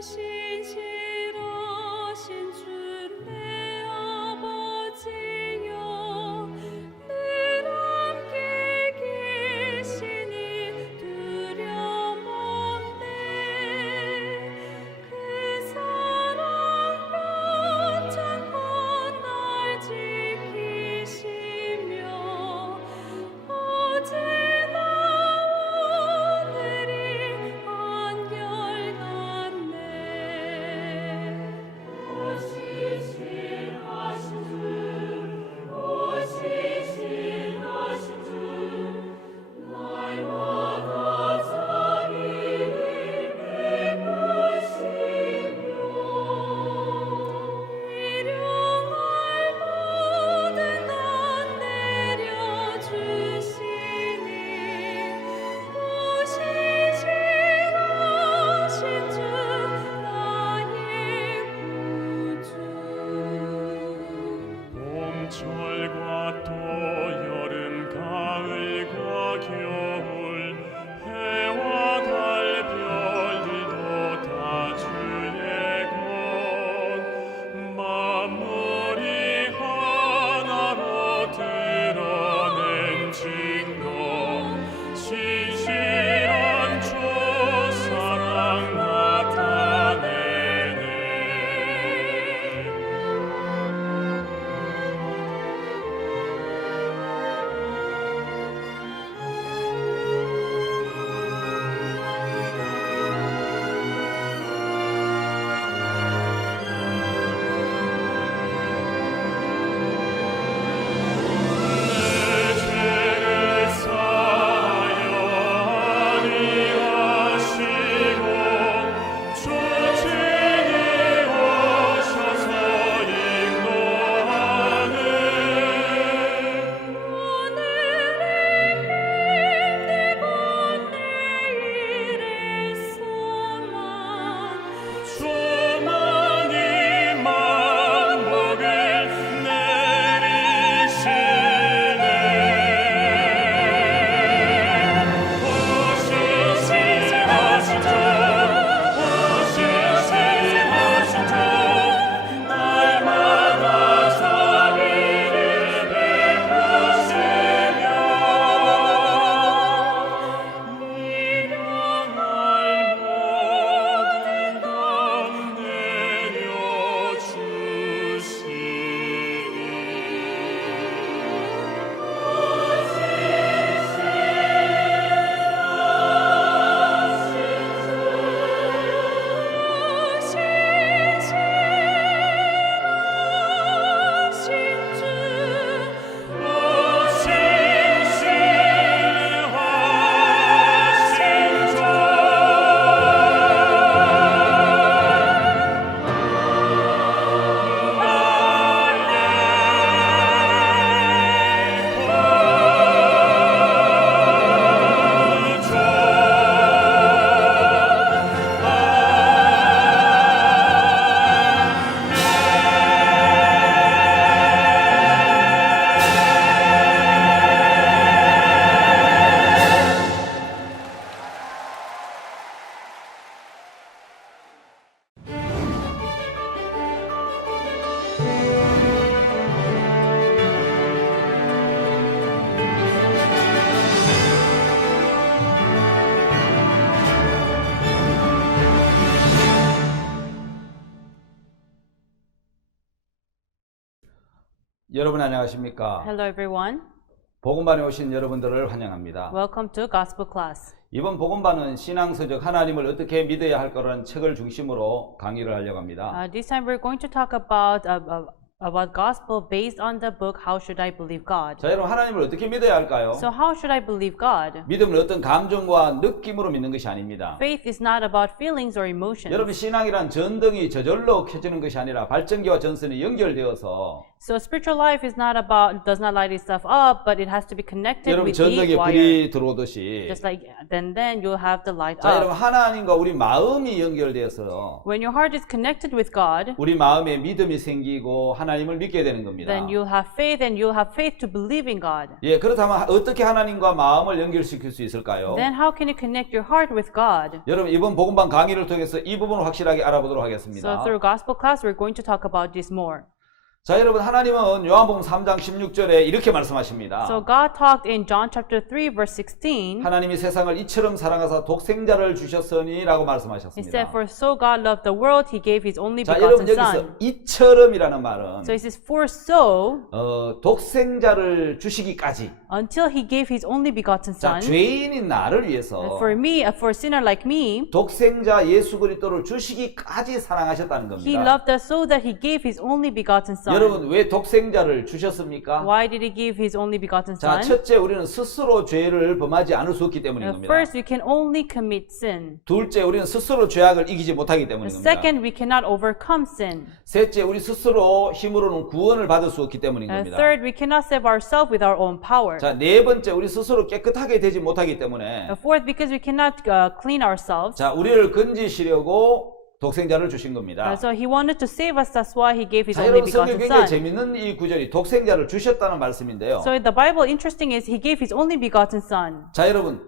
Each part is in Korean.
신실하신 주 내 아버지여 늘 함께 계시니 두려움 없네 그 사랑 편찮고 날 지키시며 어제나 오늘이 한결같네 일용할 모든 것 내려주시니 신실하신 주 나의 구주 봄철과 또 여름 가을과 겨울 해와 달 별들도 다 주의 것 만물이 하나로 드러낸 증거 신실한 주 사랑 나타내네 내 죄를 사하여 아니하시고 주 친히 오셔서 인도하네 오늘은 힘들고 내일의 소망 주만이 만복을 내리시네 오 신실하신 주 날마다 자비를 베푸시며 일용할 모든 것 신실하신 주 여러분 안녕하십니까? Hello everyone. 복음반에 오신 여러분들을 환영합니다. Welcome to Gospel Class. 이번 복음반은 신앙서적 하나님을 어떻게 믿어야 할 거라는 책을 중심으로 강의를 하려고 합니다. This time we're going to talk about gospel based on the book How Should I Believe God? 자, 여러분 하나님을 어떻게 믿어야 할까요? So how should I believe God? 믿음은 어떤 감정과 느낌으로 믿는 것이 아닙니다. Faith is not about feelings or emotions. 여러분 신앙이란 전등이 저절로 켜지는 것이 아니라 발전기와 전선이 연결되어서 So spiritual life is not about does not light itself up, but it has to be connected 여러분 with the 전등에 wire. 불이 들어오듯이 Just like then you'll have the light 자, 여러분 up. 하나님과 우리 마음이 연결되어서 When your heart is connected with God, 우리 마음에 믿음이 생기고 하나님을 믿게 되는 겁니다. then you'll have faith and you'll have faith to believe in God. 예, 그렇다면 어떻게 하나님과 마음을 연결시킬 수 있을까요? Then how can you connect your heart with God? 여러분 이번 복음방 강의를 통해서 이 부분을 확실하게 알아보도록 So 하겠습니다. through gospel class, we're going to talk about this more. 자, 여러분 하나님은 요한복음 3장 16절에 이렇게 말씀하십니다. So God talked in John chapter 3 verse 16. 하나님이 세상을 이처럼 사랑하사 독생자를 주셨으니라고 He 말씀하셨습니다. said, "For so God loved the world, He gave His only 자, begotten 여러분 여기서 Son." 이처럼이라는 말은 So it says, "For so, 독생자를 주시기까지 until He gave His only begotten 자, Son, 죄인인 나를 위해서 for me, for a sinner like me, 독생자 예수 그리스도를 주시기까지 사랑하셨다는 He 겁니다. loved us so that He gave His only begotten Son." 여러분 왜 독생자를 주셨습니까? Why did He give His only begotten 자, Son? 첫째 우리는 스스로 죄를 범하지 않을 수 없기 때문인 겁니다. First, we can only commit sin. 둘째 우리는 스스로 죄악을 이기지 못하기 때문인 겁니다. Second, we cannot overcome sin. 셋째 우리 스스로 힘으로는 구원을 받을 수 없기 때문인 겁니다. Third, we cannot save ourselves with our own power. 자, 네 번째 우리 스스로 깨끗하게 되지 못하기 때문에 Fourth, because we cannot clean ourselves. 자, 우리를 건지시려고 독생자를 주신 겁니다. So He wanted to save us. That's why He gave His 자, only 여러분 성경 begotten 굉장히 Son. 재밌는 이 구절이 독생자를 주셨다는 말씀인데요. So the Bible interesting is He gave His only begotten Son. 자, 여러분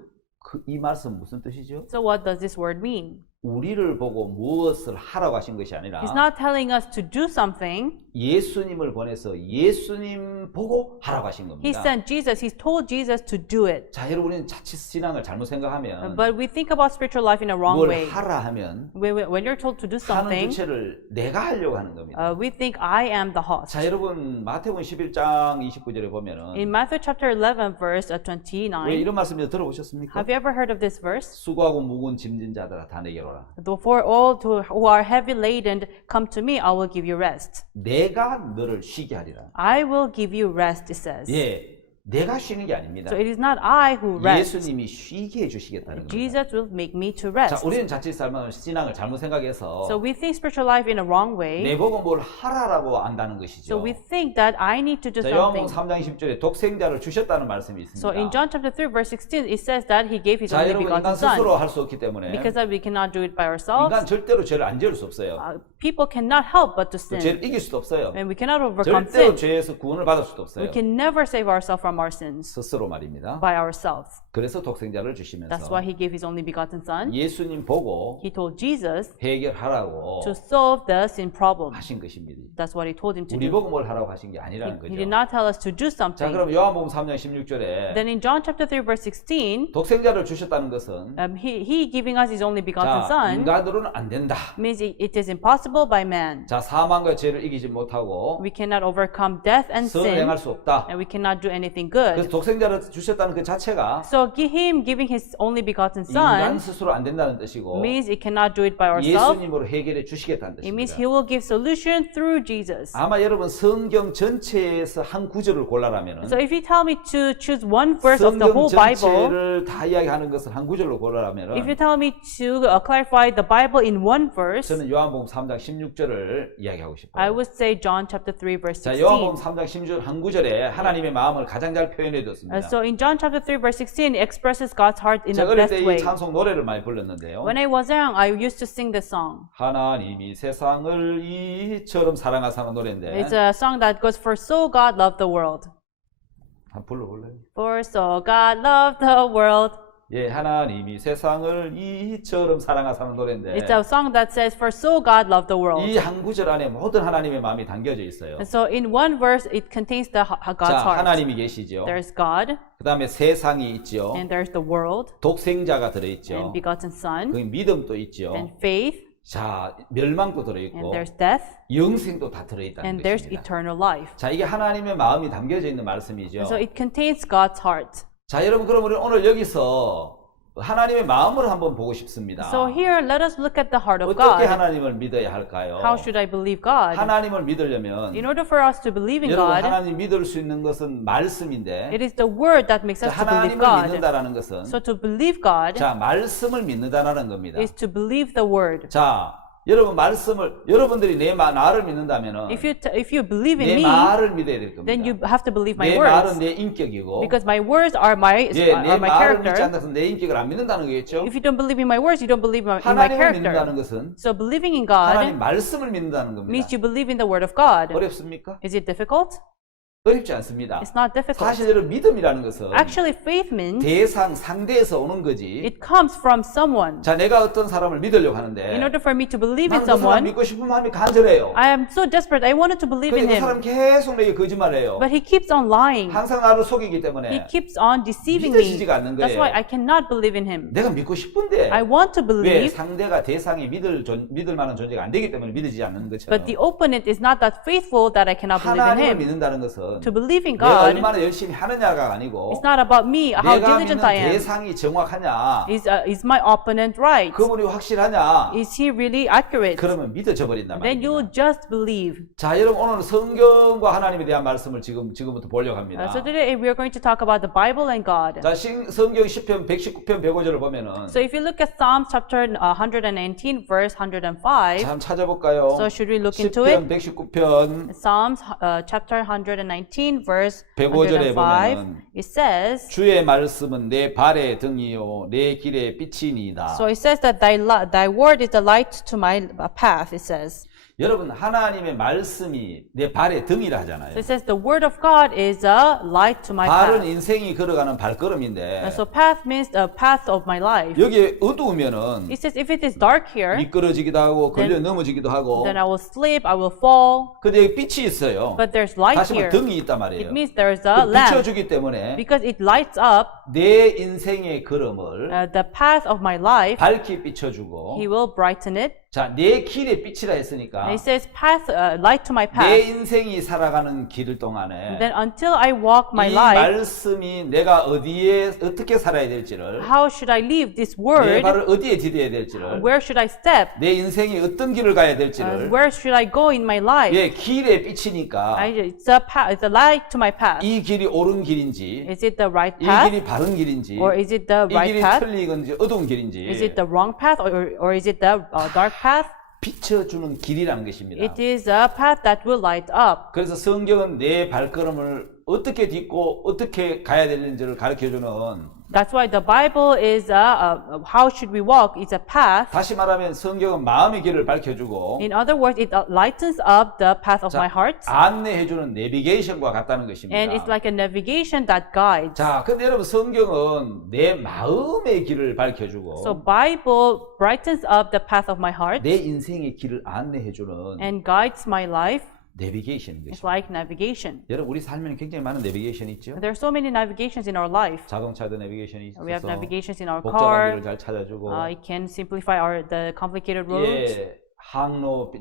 이 말씀 무슨 뜻이죠? So what does this word mean? 우리를 보고 무엇을 하라고 하신 것이 아니라 He's not telling us to do something. 예수님을 보내서 예수님 보고 하라고 하신 He 겁니다. sent Jesus. He told Jesus to do it. 자, 여러분 우리는 자칫 신앙을 잘못 생각하면 But we think about spiritual life in a wrong 뭘 way. 하라 하면 When you're told to do 하는 something, 주체를 내가 하려고 하는 겁니다. we think I am the host. 자, 여러분 마태복음 11장 29절에 보면은 In Matthew chapter 11 verse 왜 29, 이런 말씀을 들어보셨습니까? have you ever heard of this verse? 수고하고 무거운 짐진 자들아 다 내게로 오라. For all who are heavy laden, come to me, I will give you rest. 내가 너를 쉬게 하리라. I will give you rest, it says. 예, 내가 쉬는 게 아닙니다. So it is not I who rest. 예수님이 쉬게 해주시겠다는 겁니다. Jesus will make me to 자, rest. 우리는 자칫 삶은 신앙을 잘못 생각해서 So we think spiritual life in a wrong way. 내 보고 뭘 하라라고 안다는 So 것이죠. we think that I need to do 자, 요한복음 something. 3장 10절에 독생자를 주셨다는 말씀이 So in 있습니다. John chapter 3 verse 16, it says that He gave His 자, only 여러분 인간 begotten Son. 스스로 할 수 없기 때문에 Because we cannot do it by 인간 ourselves. 절대로 죄를 안 지을 수 없어요. People cannot help but to 또 sin. 죄를 이길 수도 없어요. And we cannot overcome 절대로 sin. 죄에서 구원을 받을 수도 없어요. We can never save ourselves from our sins 스스로 말입니다. by ourselves. 그래서 독생자를 That's 주시면서 why He gave His only begotten Son. 예수님 보고 He told Jesus 해결하라고 to solve the sin problem. 하신 것입니다. That's what He told him to 우리 do. 보고 뭘 하라고 하신 게 아니라는 He 거죠. did not tell us to do 자, something. 그럼 요한복음 3장 16절에 Then in John chapter 3 verse 16, 독생자를 주셨다는 것은 he giving us His only begotten 자, Son 인간으로는 안 된다. means it is impossible by man. 자, 사망과 죄를 이기지 못하고 We cannot overcome death and 선을 sin, 행할 수 없다. and we cannot do anything 그래서 good. 독생자를 주셨다는 그 자체가 So Him giving His only begotten 인간 Son 스스로 안 된다는 뜻이고 means it cannot do it by ourselves. 예수님으로 해결해 주시겠다는 It means 뜻입니다. He will give solution through Jesus. 아마 여러분 성경 전체에서 한 구절을 골라라면 So if you tell me to choose one verse of the 성경 whole Bible, 전체를 다 이야기하는 것을 한 구절로 골라라면 if you tell me to clarify the Bible in one verse, 저는 요한복음 3장 16절을 이야기하고 I 싶어요. would say John chapter 3 verse 자, 16. 요한복음 3장 16절 한 구절에 하나님의 마음을 가장 잘 표현해 뒀습니다. So in John chapter 3 verse 16 it expresses God's heart in 제가 the 어릴 best 때 이 way. 찬송 노래를 많이 불렀는데요. When I was young, I used to sing this song. 하나님이 세상을 이처럼 사랑하사는 노래인데 It's a song that goes, "For so God loved the world." 한번 불러볼래요? For so God loved the world. 예, 하나님이 세상을 이처럼 사랑하사는 노래인데 It's a song that says, "For so God loved the world." 이 한 구절 안에 모든 하나님의 마음이 담겨져 있어요. And so in one verse, it contains God's 자, heart. 하나님이 계시죠. There's God, 그 다음에 세상이 있죠. and there's the world, 독생자가 and 들어있죠. begotten Son, 거기 믿음도 있죠. and faith, 자, 멸망도 and 들어있고 there's death, 영생도 다 들어있다는 and there's 것입니다. eternal life. 자, 이게 하나님의 마음이 담겨져 있는 말씀이죠. And so it contains God's heart. 자, 여러분 그럼 우리 오늘 여기서 하나님의 마음을 한번 보고 싶습니다. So here, let us look at the heart of 어떻게 God. 하나님을 믿어야 할까요? How should I believe God? 하나님을 믿으려면 In order for us to believe in 여러분 God, 하나님 믿을 수 있는 것은 말씀인데 it is the word that makes 자, us to believe 하나님을 God. 믿는다라는 것은 So to believe God 자, 말씀을 믿는다라는 겁니다. is to believe the word. 자, 여러분 말씀을 여러분들이 나를 믿는다면은 If you believe in 내 me, 말을 믿어야 될 겁니다. then you have to believe my 내 words. 말은 내 인격이고 Because my words are my 예, 내 my 말을 믿지 character. 않아서 내 인격을 안 믿는다는 거겠죠. If you don't believe in my words, you don't believe in my 하나님을 믿는다는 character. 것은 So believing in 하나님 God 말씀을 믿는다는 겁니다. means you believe in the word of God. 어렵습니까? Is it difficult? 어렵지 않습니다. It's not difficult. 사실 여러분 믿음이라는 것은 Actually, faith means 대상 상대에서 오는 거지. it comes from someone. 자, 내가 어떤 사람을 믿으려고 하는데 In order for me to believe in 나는 그 사람 someone, 믿고 싶은 마음이 간절해요. I am so desperate. I wanted to believe in 근데 그 사람 him, 계속 내게 거짓말해요. but he keeps on lying. 항상 나를 속이기 He 때문에 keeps on deceiving me. 믿어지지가 않는 That's 거예요. why I cannot believe in him. 내가 믿고 싶은데 I want to 왜 believe, 상대가 대상이 믿을 만한 존재가 안 되기 때문에 믿어지지 않는 것처럼 but the opponent is not that faithful that I cannot believe in 하나님을 him. 믿는다는 것은 To believe in 내가 God, 얼마나 열심히 하느냐가 아니고 it's not about me, how 내가 diligent 믿는 I am. 대상이 정확하냐 Is my opponent right? 그분이 확실하냐 Is he really accurate? 그러면 믿어져 버린단 Then you 말입니다. will just believe. 자, 여러분 오늘 성경과 하나님에 대한 말씀을 지금부터 보려고 합니다. So today we are going to talk about the Bible and God. 자, 성경 10편 119편 105절을 보면은 So if you look at Psalms chapter 119 verse 105, 자, 한번 찾아볼까요? so should we look into 10편 it? 119편 Psalms chapter 119 verse 105절에 105, 보면은 it says, 주의 말씀은 내 발의 등이요 내 길의 빛이니이다. so it says that thy word is the light to my path, it says. 여러분 하나님의 말씀이 내 발의 등이라 하잖아요. So it says the word of God is a light to my 발은 path. 인생이 걸어가는 발걸음인데 And so path means the path of my life. 여기에 어두우면은 It says if it is dark here, 미끄러지기도 하고 걸려 넘어지기도 하고 then I will slip, I will fall. 근데 여기 빛이 있어요. But there's light 다시 here. 말해 등이 있단 It 말이에요. means there's a lamp. 비춰주기 때문에 Because it lights up 내 인생의 걸음을 the path of my life, 밝게 비춰주고 He will brighten it. 자, 내 길의 빛이라 했으니까 And it says path, light to my 내 path. 인생이 살아가는 길 동안에 Then until I walk my 이 life, 말씀이 내가 어디에 어떻게 살아야 될지를 how should I live this 내 word? 발을 어디에 디뎌야 될지를 Where should I step? 내 인생이 어떤 길을 가야 될지를 Where should I go in my life? 예, 길의 빛이니까 It's a path, it's a light to my path. 이 길이 옳은 길인지 Is it the right 이 path? 길이 바른 길인지 Or is it the 이 right 길이 path? 틀린 건지 어두운 길인지 Is it the wrong path or is it the dark path? 비춰주는 길이라는 것입니다. It is a path that will light up. 그래서 성경은 내 발걸음을 어떻게 딛고 어떻게 가야 되는지를 가르쳐주는 That's why the Bible is how should we walk? It's a path. 다시 말하면 성경은 마음의 길을 밝혀주고 In other words, it lightens up the path of 자, my heart. 안내해주는 내비게이션과 같다는 것입니다. And it's like a navigation that guides. 자, 근데 여러분 성경은 내 마음의 길을 밝혀주고 So Bible brightens up the path of my heart 내 인생의 길을 안내해주는 and guides my life. 내비게이션인 It's 것입니다. like navigation. 여러분 우리 삶에는 굉장히 많은 내비게이션이 있죠. There are so many navigations in our life. 자동차도 내비게이션이 We have 있어서 navigations in our 복잡한 길을 car. 잘 찾아주고 It can simplify the complicated roads. 예, 항로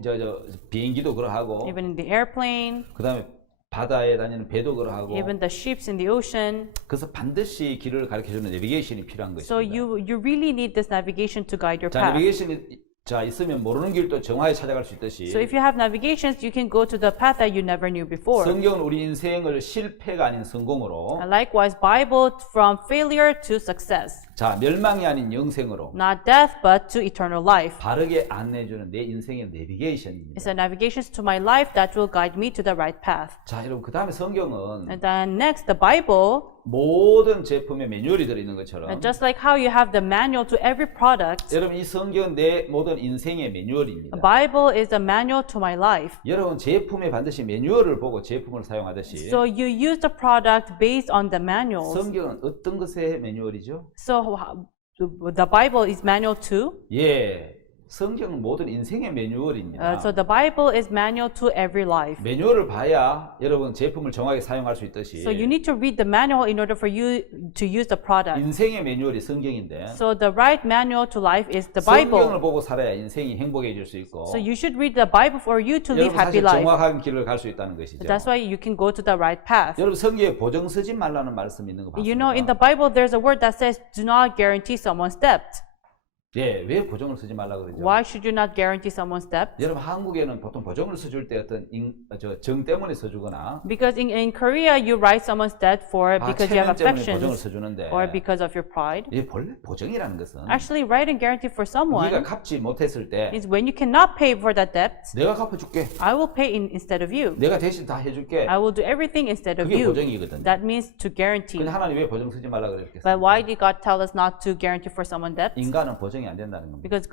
비행기도 그러하고 Even in the airplane, 그다음에 바다에 다니는 배도 그러하고 even the ships in the ocean. 그래서 반드시 길을 가르쳐주는 내비게이션이 필요한 것입니다. So you really need this navigation to guide your 자, path. 내비게이션이 자 있으면 모르는 길도 정확히 찾아갈 수 있듯이 So if you have navigations, you can go to the path that you never knew before. 성경은 우리 인생을 실패가 아닌 성공으로 And likewise, Bible from failure to success, 자 멸망이 아닌 영생으로 not death but to eternal life. 바르게 안내해주는 내 인생의 내비게이션입니다. It's a navigation to my life that will guide me to the right path. 자 여러분 그 다음에 성경은 And then next, the Bible, 모든 제품에 매뉴얼이 들어있는 것처럼 and just like how you have the manual to every product, 여러분 이 성경은 내 모든 인생의 매뉴얼입니다. the Bible is a manual to my life. 여러분 제품에 반드시 매뉴얼을 보고 제품을 사용하듯이 So you use the product based on the manuals. 성경은 어떤 것의 매뉴얼이죠? So the Bible is manual too. 예, 성경은 모든 인생의 매뉴얼입니다. So the Bible is manual to every life. 매뉴얼을 봐야 여러분 제품을 정확하게 사용할 수 있듯이 So you need to read the manual in order for you to use the product. 인생의 매뉴얼이 성경인데 So the right manual to life is the 성경을 Bible. 보고 살아야 인생이 행복해질 수 있고 So you should read the Bible for you to live 여러분 happy 사실 life. 정확한 길을 갈 수 있다는 것이죠. That's why you can go to the right path. 여러분 성경에 보증 쓰지 말라는 말씀이 있는 거 You know, in 봤습니까? the Bible, there's a word that says, "Do not guarantee someone's debt." 예, 왜 보증을 쓰지 말라 그러죠? Why should you not guarantee someone's debt? 여러분 한국에는 보통 보증을 써줄 때 어떤 정 때문에 써주거나 Because in Korea, you write someone's debt for because you have 체면 때문에 보증을 affections 써주는데 or because of your pride. 이 본래 보증이라는 것은 Actually, write and guarantee for 네가 someone 갚지 못했을 때 is when you cannot pay for that debt, 내가 갚아줄게. I will pay instead of you. 내가 대신 다 해줄게. I will do everything instead of 그게 you. 보증이거든요. That means to guarantee. 근데 하나님 왜 보증 쓰지 말라 그랬겠어요? But why did God tell us not to guarantee for someone debt? 인간은 보증이 안 된다는 겁니다. Because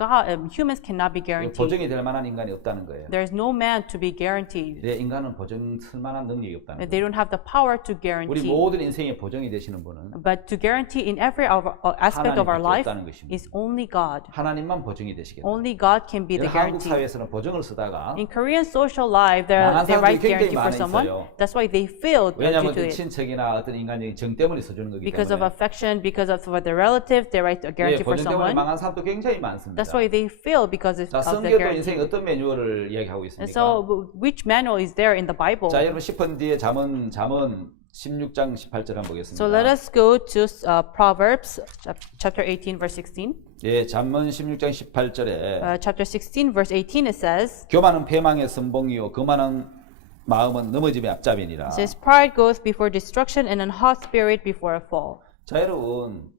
humans cannot be guaranteed. 보증이 될 만한 인간이 없다는 거예요. There is no man to be guaranteed. 네, 인간은 보증 쓸 만한 능력이 없다는 거예요. They don't have the power to 우리 guarantee. 모든 인생의 보증이 되시는 분은 But to guarantee in every aspect of our 하나님밖에 life 없다는 것입니다. is only God. 하나님만 보증이 되시겠다. Only God can be the 한국 guarantee. 사회에서는 보증을 쓰다가 In Korean social life, 망한 they 사람들이 write 굉장히 guarantee for 많이 someone. 있어요. That's why they failed due 왜냐하면 to 그 it. 친척이나 어떤 인간적인 정 때문에 써주는 거기 Because of 때문에 affection, because of the relatives, they write a 예, guarantee for 보증 때문에 someone. 망한 사람도 굉장히 많습니다. That's why they fail because 자, of the 성경도 guarantee. 인생 어떤 매뉴얼을 이야기하고 And 있습니까? so, which manual is there in the Bible? 자, 여러분 10번 뒤에 잠언 16장 18절 한번 보겠습니다. So let us go to Proverbs chapter 18, verse 16. 예, 잠언 16장 18절에 Chapter 16, verse 18, it says, 교만은 패망의 선봉이요 거만한 마음은 넘어짐의 앞잡이니라. it says, pride goes before destruction and an hot spirit before a fall. 자, 여러분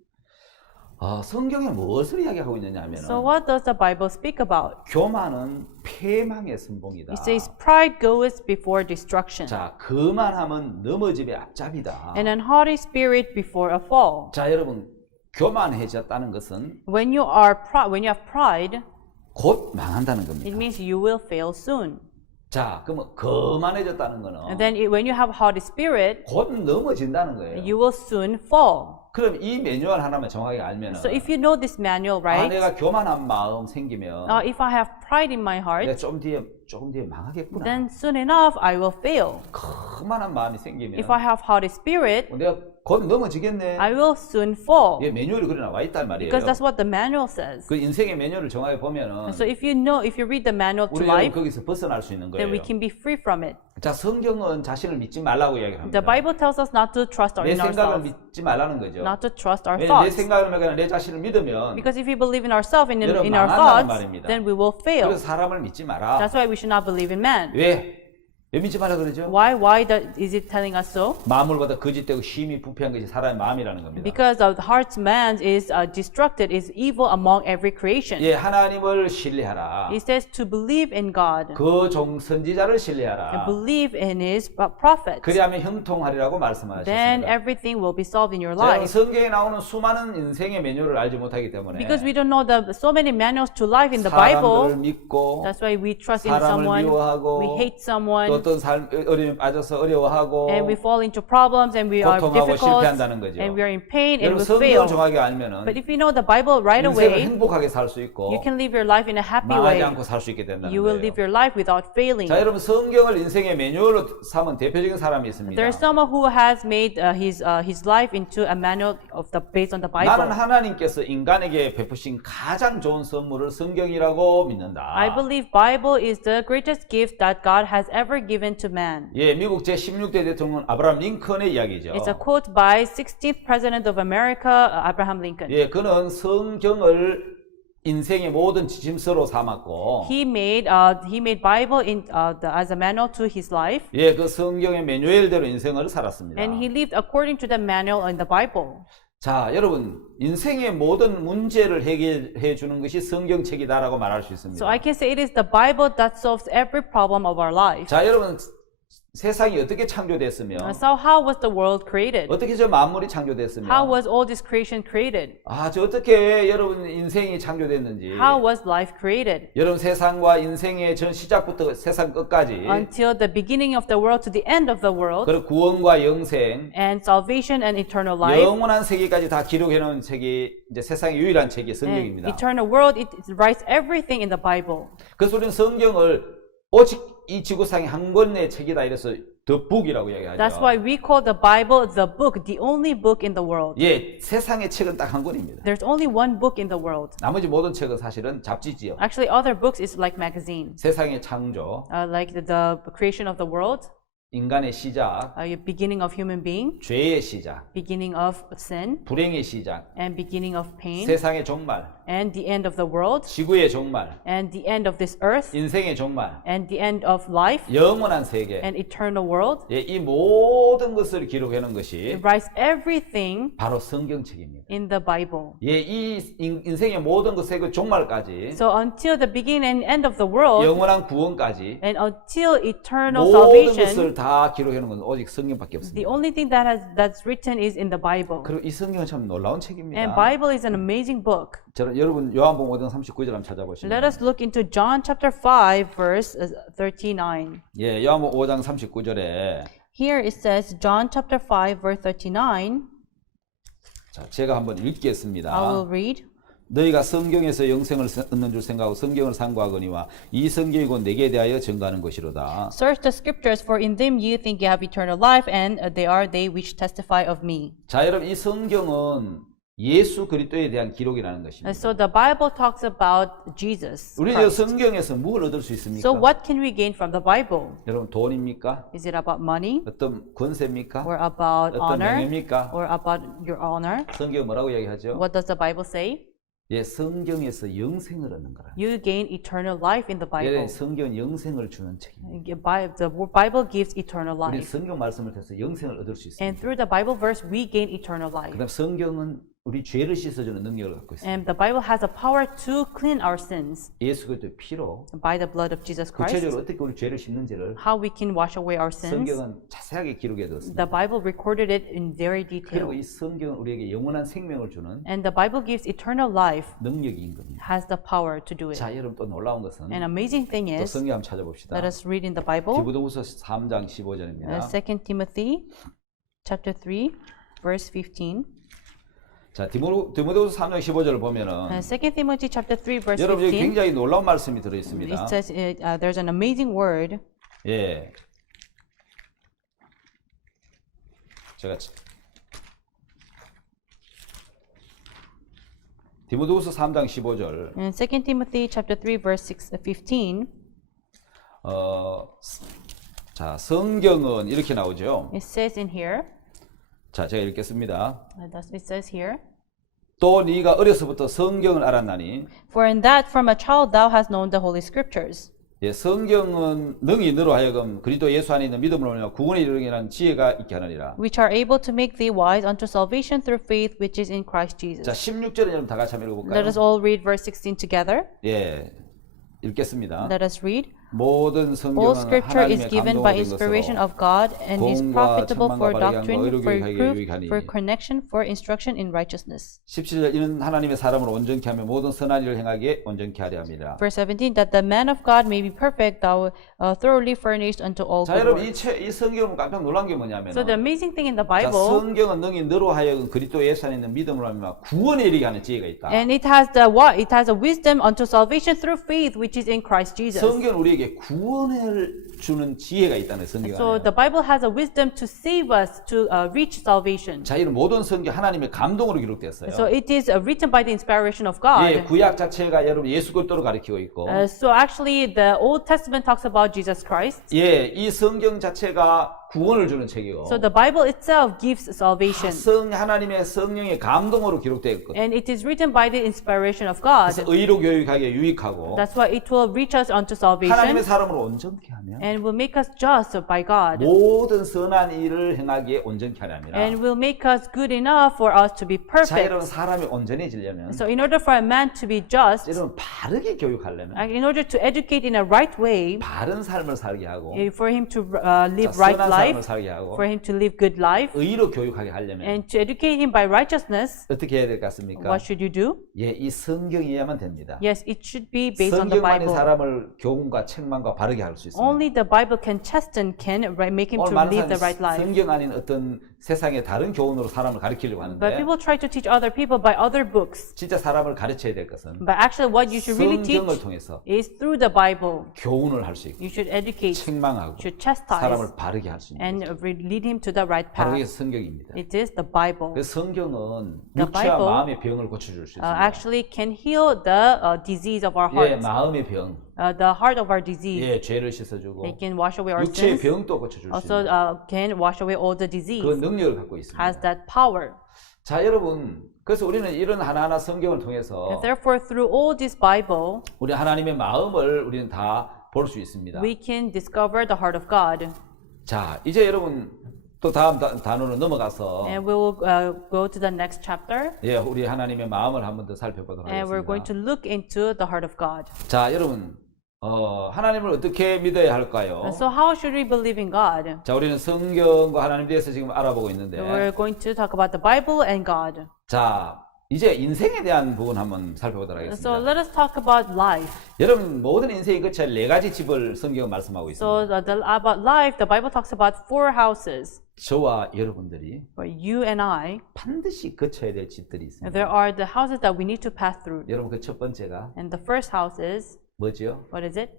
성경에 무엇을 이야기하고 있느냐 하면 So what does the Bible speak about? 교만은 패망의 선봉이다. It says, pride goes before destruction 자, 거만함은 넘어짐의 앞잡이다. and an haughty spirit before a fall. 자, 여러분 교만해졌다는 것은 When you have pride, 곧 망한다는 it 겁니다. means you will fail soon. 자, 그러면 거만해졌다는 거는 And then when you have haughty spirit, 곧 넘어진다는 거예요. you will soon fall. 그럼 이 매뉴얼 하나만 정확하게 알면 So if you know this manual, 아, right? 내가 교만한 마음 생기면 If I have pride in my 내가 heart, 조금 뒤에 망하겠구나. then soon enough I will fail. 거만한 마음이 생기면 If I have haughty spirit, 내가 곧 넘어지겠네. I will soon fall. 예, 매뉴얼이 그래 나와 있단 말이에요. Because that's what the manual says. 그 인생의 매뉴얼을 정확히 보면은 So if you read the manual to 우리는 life, 거기서 벗어날 수 있는 then we 거예요. can be free from it. 자, 성경은 자신을 믿지 말라고 The 이야기합니다. Bible tells us not to trust 내 in 생각을 ourselves, 믿지 말라는 거죠. not to trust our 왜냐면 내 thoughts. 생각을 믿거나 내 자신을 믿으면 Because if we believe in ourselves and 여러분 in our 망한다는 thoughts, 말입니다. then we will fail. 그래서 사람을 믿지 마라. That's why we should not believe in man. 왜 믿지 말라 그러죠? Why is it telling us so? 마음을보다 거짓되고 심히 부패한 것이 사람의 마음이라는 겁니다. Because the heart's man is destructed, is evil among every creation. 예, 하나님을 신뢰하라. It says to believe in God 그 종 선지자를 and 신뢰하라. believe in His prophets. 그리하면 형통하리라고 Then 말씀하셨습니다. everything will be solved in your 자, life. 성경에 나오는 수많은 인생의 매뉴얼을 알지 못하기 때문에 Because we don't know so many manuals to life in the 사람들을 Bible. 믿고 That's why we trust in 사람을 someone, 미워하고 we hate 또 someone, 어떤 어려움에 빠져서 어려워하고 and we fall into problems, and we are 고통하고 difficult, 실패한다는 거죠. and we are in pain, and 여러분 we 성경을 fail. 정확히 알면은 But if you know the Bible right 인생을 away, 행복하게 살 수 있고 you can live your life in a happy 망하지 way. 않고 살 수 있게 된다는 You will 거예요. live your life without failing. 자, 여러분 성경을 인생의 매뉴얼로 삼은 대표적인 사람이 있습니다. There's someone who has made his life into a manual based on the 나는 Bible. 하나님께서 인간에게 베푸신 가장 좋은 선물을 성경이라고 믿는다. I believe Bible is the greatest gift that God has ever given to man. 예, 미국 제16대 대통령 아브라함 링컨의 이야기죠. It's a quote by 16th President of America, Abraham Lincoln. 예, 그는 성경을 인생의 모든 지침서로 삼았고, He made Bible as a manual to his life, 예, 그 성경의 매뉴얼대로 인생을 살았습니다. and he lived according to the manual in the Bible. 자, 여러분, 인생의 모든 문제를 해결해 주는 것이 성경책이다라고 말할 수 있습니다. So I can say it is the Bible that solves every problem of our life. 자, 여러분, 세상이 어떻게 창조됐으며, So how was the world created? 어떻게 저 만물이 창조됐으며, How was all this creation created? 저 어떻게 여러분 인생이 창조됐는지, How was life created? 여러분 세상과 인생의 전 시작부터 세상 끝까지, Until the beginning of the world to the end of the world, 그리고 구원과 영생, and salvation and eternal life, 영원한 세계까지 다 기록해 놓은 책이 이제 세상의 유일한 책이 and 성경입니다. eternal world, it writes everything in the Bible. 그래서 우리는 성경을 오직 이 지구상의 한 권의 책이다 이래서 The Book이라고 That's 이야기하죠. why we call the Bible the book, the only book in the world. 예, 세상의 책은 딱 한 권입니다. There's only one book in the world. 나머지 모든 책은 사실은 잡지지요. Actually, other books is like magazine, 세상의 창조, like the creation of the world, 인간의 시작, beginning of human being, 죄의 시작, beginning of sin, 불행의 시작, and beginning of pain, 세상의 종말, and the end of the world, 지구의 종말, and the end of this earth, 인생의 종말, and the end of life, 영원한 세계. and eternal world. 예, 이 모든 것을 기록해 놓은 It 것이 writes everything 바로 성경책입니다. in the Bible. 예, 이 인생의 모든 것의 그 종말까지, So until the beginning and end of the world, 영원한 구원까지 and until eternal 모든 것을 salvation, 다 기록해 놓은 건 오직 성경밖에 the 없습니다. only thing that's written is in the Bible. 그리고 이 성경은 참 놀라운 And 책입니다. Bible is an amazing book. 저는 여러분 요한복음 5장 39절 한번 찾아보시면 Let us look into John chapter 5 verse 39. 예, 요한복음 5장 39절에 Here it says John chapter 5 verse 39. 자, 제가 한번 I will 읽겠습니다. read. 너희가 성경에서 영생을 얻는 줄 생각하고 성경을 상고하거니와 이 성경이 곧 내게 대하여 증거하는 것이로다. Search the scriptures, for in them you think you have eternal life, and they are they which testify of me. 자, 여러분 이 성경은 예수 그리스도에 대한 기록이라는 And 것입니다. so the Bible talks about Jesus 우리 저 Christ. 성경에서 뭘 얻을 수 있습니까? So what can we gain from the Bible? 여러분 돈입니까? Is it about money, 어떤 권세입니까? or about 어떤 honor, 명예입니까? or about your honor? 성경 뭐라고 이야기하죠? What does the Bible say? 예, 성경에서 영생을 얻는 거라. You gain eternal life in the 예, Bible. 성경은 영생을 주는 책입니다. The Bible gives eternal 우리 life. 성경 말씀을 통해서 영생을 얻을 수 있습니다. And through the Bible verse, we gain eternal life. 그다음 성경은 우리 죄를 씻어주는 능력을 갖고 있습니다. And the Bible has a power to clean our sins 예수 그리스도의 피로 by the blood of Jesus Christ. 구체적으로 어떻게 우리 죄를 씻는지를 How we can wash away our sins. 성경은 자세하게 기록해 두었습니다. The Bible recorded it in very 그리고 detail. 이 성경은 우리에게 영원한 생명을 주는 And the Bible gives eternal life, 능력인 겁니다. has the power to do it. 자, 여러분 또 놀라운 것은 An amazing thing 또 is, 성경 한번 찾아봅시다. let us read in the Bible, 디모데후서 3장 15절입니다. 2 Timothy chapter 3, verse 15. 자, 디모데후서 3장 15절을 보면은 2 Timothy chapter 3, verse 여러분 여기 15. 굉장히 놀라운 말씀이 들어 있습니다. It says there's an amazing word. 예. 제가 디모데후서 3장 15절. In 2 Timothy chapter 3, verse 15, 자, 성경은 이렇게 나오죠. it says in here, 자, 제가 읽겠습니다. it says here, 또 네가 어려서부터 성경을 알았나니. For in that from a child thou hast known the holy scriptures, 예, 성경은 능히 너로 하여금 그리스도 예수 안에 있는 믿음으로 말미암아 구원에 이르기라는 지혜가 있게 하느니라. which are able to make thee wise unto salvation through faith which is in Christ Jesus. 자, 16절에 여러분 다 같이 한번 읽어볼까요? Let us all read verse 16 together. 예, 읽겠습니다. Let us read. 모든 All 성경은 scripture is 하나님의 given 감동으로 by 된 inspiration 것으로 of God and is 공과 profitable for 천만과 바르게 doctrine, 하는 거, for 의롭게 reproof, 유익하니. for correction, for instruction in righteousness. 17절 이는 하나님의 사람으로 온전케 하며 모든 선한 일을 행하기에 온전케 하려 함이라. Verse 17, that the man of God may be perfect, thou thoroughly furnished unto all 자, good 여러분 works. 이 성경은 깜짝 놀란 게 뭐냐면 So the amazing thing in the 자, Bible, 성경은 능히 너로 하여금 그리스도 예수 안에 있는 믿음으로 하면 구원에 이르게 하는 지혜가 있다. and it has the what? It has a wisdom unto salvation through faith which is in Christ Jesus. 성경은 우리에게 구원을 주는 지혜가 있다는 성경 So 안에. the Bible has a wisdom to save us to reach salvation. 자, 이런 모든 성경 하나님의 감동으로 기록됐어요. So it is written by the inspiration of 예, God. 구약 자체가 여러분 예수 그리스도를 가리키고 있고, So actually the Old Testament talks about Jesus Christ. 예, 이 성경 자체가 구원을 주는 책이고, So the Bible itself gives salvation. 하나님의 성령의 감동으로 기록되어 있거든요. And it is written by the inspiration of God. 그래서 의로 교육하기에 유익하고, That's why it will reach us unto 하나님의 salvation 사람으로 온전케 하며 and will make us just by God. 모든 선한 일을 행하기에 온전케 하려 And 함이라. will make us good enough for us to be 자, 여러분 perfect. 사람이 온전해지려면, So in order for a man to be just, 여러분 바르게 교육하려면 in order to educate in a right way, 바른 삶을 살게 하고, for him to live 자, right 선한 삶을 life, 살게 하고, for him to live good life, 의로 교육하게 하려면 and to educate him by righteousness, 어떻게 해야 될 것 같습니까? what should you do? 예, 이 성경이어야만 됩니다. Yes, it should be based on the 성경만이 Bible. 사람을 교훈과 책망과 바르게 할 수 있습니다. Only the Bible can chasten, can make him 오늘 to 많은 live the 사람이 right life. 성경 아닌 어떤 세상의 다른 교훈으로 사람을 가르치려고 But 하는데 people try to teach other people by other books. 진짜 사람을 가르쳐야 될 것은 But actually what you should really teach 성경을 통해서 is through the Bible. 교훈을 할 수 있고 You should educate, 책망하고 should chastise, 사람을 바르게 할 수 있는 and 거죠. lead him to the right 바로 path. 이게 성경입니다. It is the Bible. 그래서 성경은 The 육체와 Bible, 마음의 병을 고쳐줄 수 있습니다. Actually can heal the disease of our 예, heart. 마음의 병, The heart of our disease. 예, 죄를 씻어주고 It can wash away our 육체의 sins. 병도 고쳐줄 수 Also 있는 can wash away all the 그 disease. 능력을 갖고 있습니다. Has that power. 자, 여러분, 그래서 우리는 이런 하나하나 성경을 통해서 And therefore, through all this Bible, 우리 하나님의 마음을 우리는 다 볼 수 있습니다. we can discover the heart of God. 자, 이제 여러분 또 다음 단어로 넘어가서 And we will go to the next chapter. 예, 우리 하나님의 마음을 한 번 더 살펴보도록 And we're going to 하겠습니다. look into the heart of God. 자, 여러분, 하나님을 어떻게 믿어야 할까요? And so how should we believe in God? 자, 우리는 성경과 하나님 대해서 지금 알아보고 있는데, We're going to talk about the Bible and God. 자, 이제 인생에 대한 부분 한번 살펴보도록 So 하겠습니다. let us talk about life. 여러분, 모든 인생이 끝에 네 가지 집을 성경은 말씀하고 So 있습니다. about life, the Bible talks about 4 houses. 저와 여러분들이 For you and I, 반드시 거쳐야 될 집들이 있습니다. there are the houses that we need to pass through. 여러분, 그 첫 번째가 And the first house is, 뭐지요? what is it?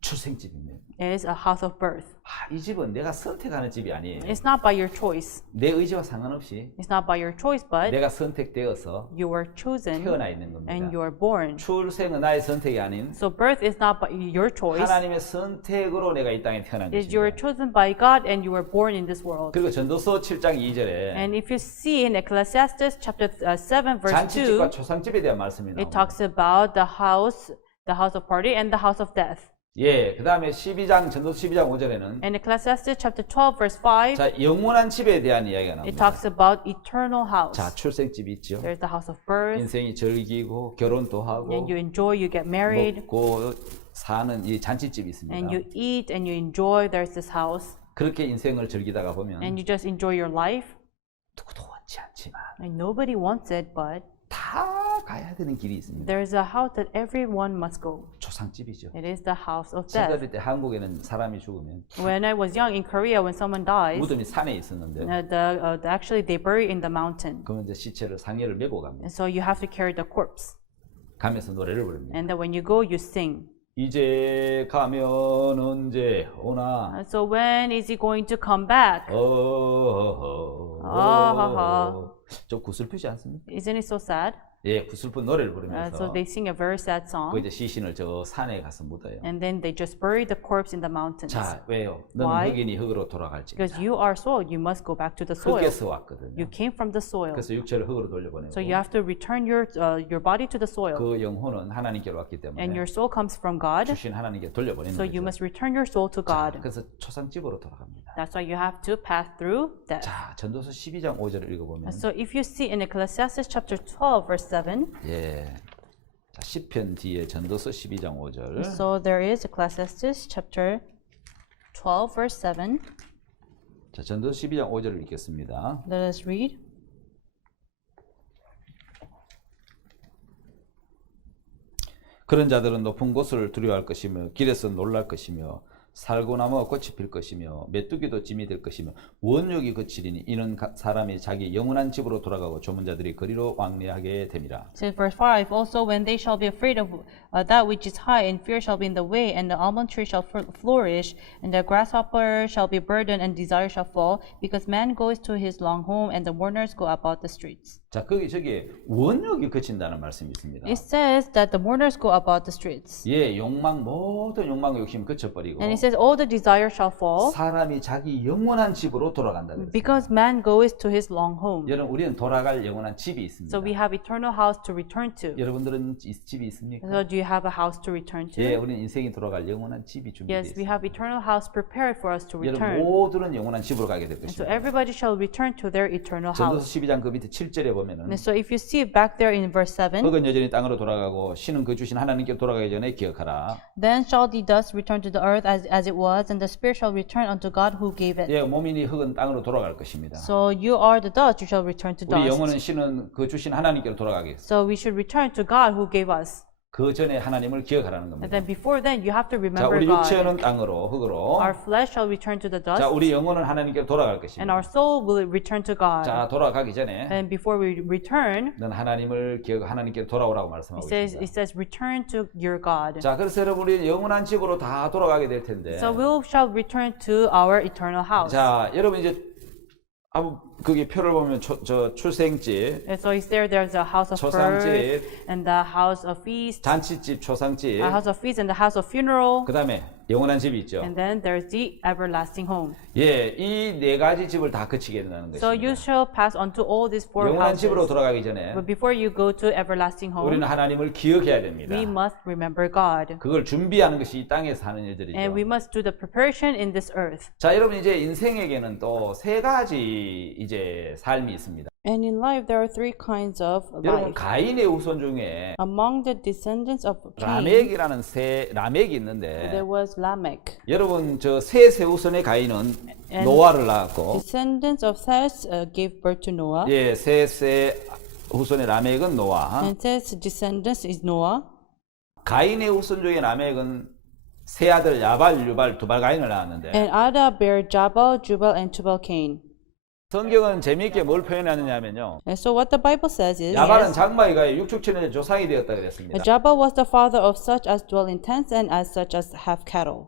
출생집입니다. Is a house of birth. 이 집은 내가 선택하는 집이 아니에요. It's not by your choice. 내 의지와 상관없이 It's not by your choice, but 내가 선택되어서 you were chosen 태어나 있는 and 겁니다. you are born. 출생은 나의 선택이 아닌 So birth is not by your choice. 하나님의 선택으로 내가 이 땅에 태어난 Is you were 것입니다. chosen by God and you were born in this world. 그리고 전도서 7장 2절에 And if you see in Ecclesiastes chapter 7 verse 2, 잔치집과 초상집에 대한 말씀이 it 나옵니다. talks about the house of party and the house of death. 예, 그 다음에 12장 전도서 12장 5절에는 And Ecclesiastes chapter 12 verse 5, 자, 영원한 집에 대한 이야기가 it 나옵니다. talks about eternal house. 자, 출생집이 있죠. There's the house of birth, 인생이 즐기고 결혼도 하고 and you enjoy, you get married, 먹고 사는 이 잔치집이 있습니다. and you eat and you enjoy. There's this house, 그렇게 인생을 즐기다가 보면 and you just enjoy your life. 누구도 원치 않지만 And nobody wants it, but 다 가야 되는 길이 있습니다. there's a house that everyone must go. 초상집이죠. It is the house of 제가 death. 어릴 때 한국에는 사람이 죽으면 When I was young in Korea, when someone dies, 무덤이 산에 있었는데 actually they bury in the mountain. 그러면 이제 시체를 상해를 메고 갑니다. And so you have to carry the corpse. 가면서 노래를 부릅니다. And then when you go, you sing. 이제 가면 언제 오나 And so when is he going to come back? 좀 구슬프지 않습니까? Isn't it so sad? 예, 구슬픈 노래를 So 부르면서 they sing a very sad 그 song. 이제 시신을 저 산에 가서 묻어요. And then they just bury the corpse in the mountains. 자, 왜요? 너는 Why? 흑인이 흑으로 돌아갈지. Because you are soil, you must go back to the soil. 흑에서 왔거든요. You came from the soil. 그래서 육체를 흑으로 돌려보내고 So you have to return your body to the soil. 그 영혼은 하나님께로 왔기 And 때문에 your soul comes from God. 주신 하나님께 돌려보내는 So you 거죠. must return your soul to 자, God. 그래서 초상집으로 돌아갑니다. That's why you have to pass through death. 자, 전도서 12장 5절을 읽어보면 So if you see in Ecclesiastes chapter 12 verse 7, 예. 자, 시편 뒤에 전도서 12장 5절. so there is Ecclesiastes chapter 12 verse 7. 자, 전도서 12장 5절을 읽겠습니다. Let us read. 그런 자들은 높은 곳을 두려워할 것이며 길에서 놀랄 것이며 살고나무가 꽃이 필 것이며 메뚜기도 짐이 될 것이며 원력이 거치리니 이는 사람이 자기 영원한 집으로 돌아가고 조문자들이 거리로 왕래하게 됨이라. So verse 5, also when they shall be afraid of that which is high, and fear shall be in the way, and the almond tree shall flourish, and the grasshopper shall be burdened, and desire shall fall, because man goes to his long home, and the mourners go about the streets. 자, 저기 원력이 거친다는 말씀이 있습니다. It says that the mourners go about the streets. 예, 모든 욕망과 욕심이 그쳐버리고 And it says all the desire shall fall, 사람이 자기 영원한 집으로 돌아간다 그랬어요. because man goes to his long home. 여러분, 우리는 돌아갈 영원한 집이 있습니다. So we have eternal house to return to. 여러분들은 집이 있습니까? So do you have a house to return to? 예, 우리는 인생이 돌아갈 영원한 집이 준비되어 Yes, we 있습니다. have eternal house prepared for us to 여러분 return. 모두는 영원한 집으로 가게 될 And so 것입니다. everybody shall return to their eternal 전도서 house. 12장 그 밑에 7절에 보면은 And so if you see back there in verse 7, 흙은 여전히 땅으로 돌아가고 신은 그 주신 하나님께 돌아가기 전에 기억하라. then shall the dust return to the earth as it was, and the spirit shall return unto God who gave it. 예, 몸이니 흙은 땅으로 돌아갈 것입니다. So you are the dust, you shall return to 우리 영혼은 dust. 신은 그 주신 하나님께로 돌아가겠습니다. So we should return to God who gave us. 그 전에 하나님을 기억하라는 And 겁니다. then before then, you have to 자, remember 우리 God. 육체는 땅으로, 흙으로. Our flesh shall return to the dust, 자, 우리 영혼은 하나님께로 돌아갈 and 것입니다. our soul will return to God. 자, 돌아가기 전에 And before we return, 넌 하나님을 기억, 하나님께로 돌아오라고 말씀하고 it 있습니다. says, return to your God. 자, 그래서 여러분 우리 영원한 집으로 다 돌아가게 될 텐데. So we shall return to our eternal house. 자, 여러분 이제 거기 표를 보면 저 출생집, And so is there's a house of 초상집, birth, and the house of feast, 잔치집, 초상집, a house of feast, and the house of funeral, 그 다음에 영원한 집이 있죠. and then there's the everlasting home. 예, 이 네 가지 집을 다 거치게 된다는 So you 것입니다. shall pass on to all these four 영원한 집으로 houses. 돌아가기 전에 But before you go to everlasting 우리는 home, 하나님을 기억해야 됩니다. we must remember God. 그걸 준비하는 것이 이 땅에서 하는 일들이죠. And we must do the preparation in this earth. 자, 여러분 이제 인생에게는 또 세 가지 이제 삶이 있습니다. And in life, there are three kinds of 여러분 life. 가인의 후손 중에 Among the descendants of Cain, 라멕이라는 라멕이 있는데 there was Lamech. 여러분 저 셋의 후손의 가인은 노아를 낳았고 Descendants of Seth gave birth to Noah. 예, 셋의 후손의 라멕은 노아. And Seth's descendants is Noah. 가인의 후손 중에 라멕은 세 아들 야발, 유발, 두발 가인을 낳았는데 And Ada bare Jabal, Jubal, and Tubal Cain. 성경은 재미있게 뭘 표현하느냐면요. And so what the Bible says is, 야발은 장마이가의 육축천의 조상이 되었다 그랬습니다. Jabal was the father of such as dwell in tents and as such as have cattle.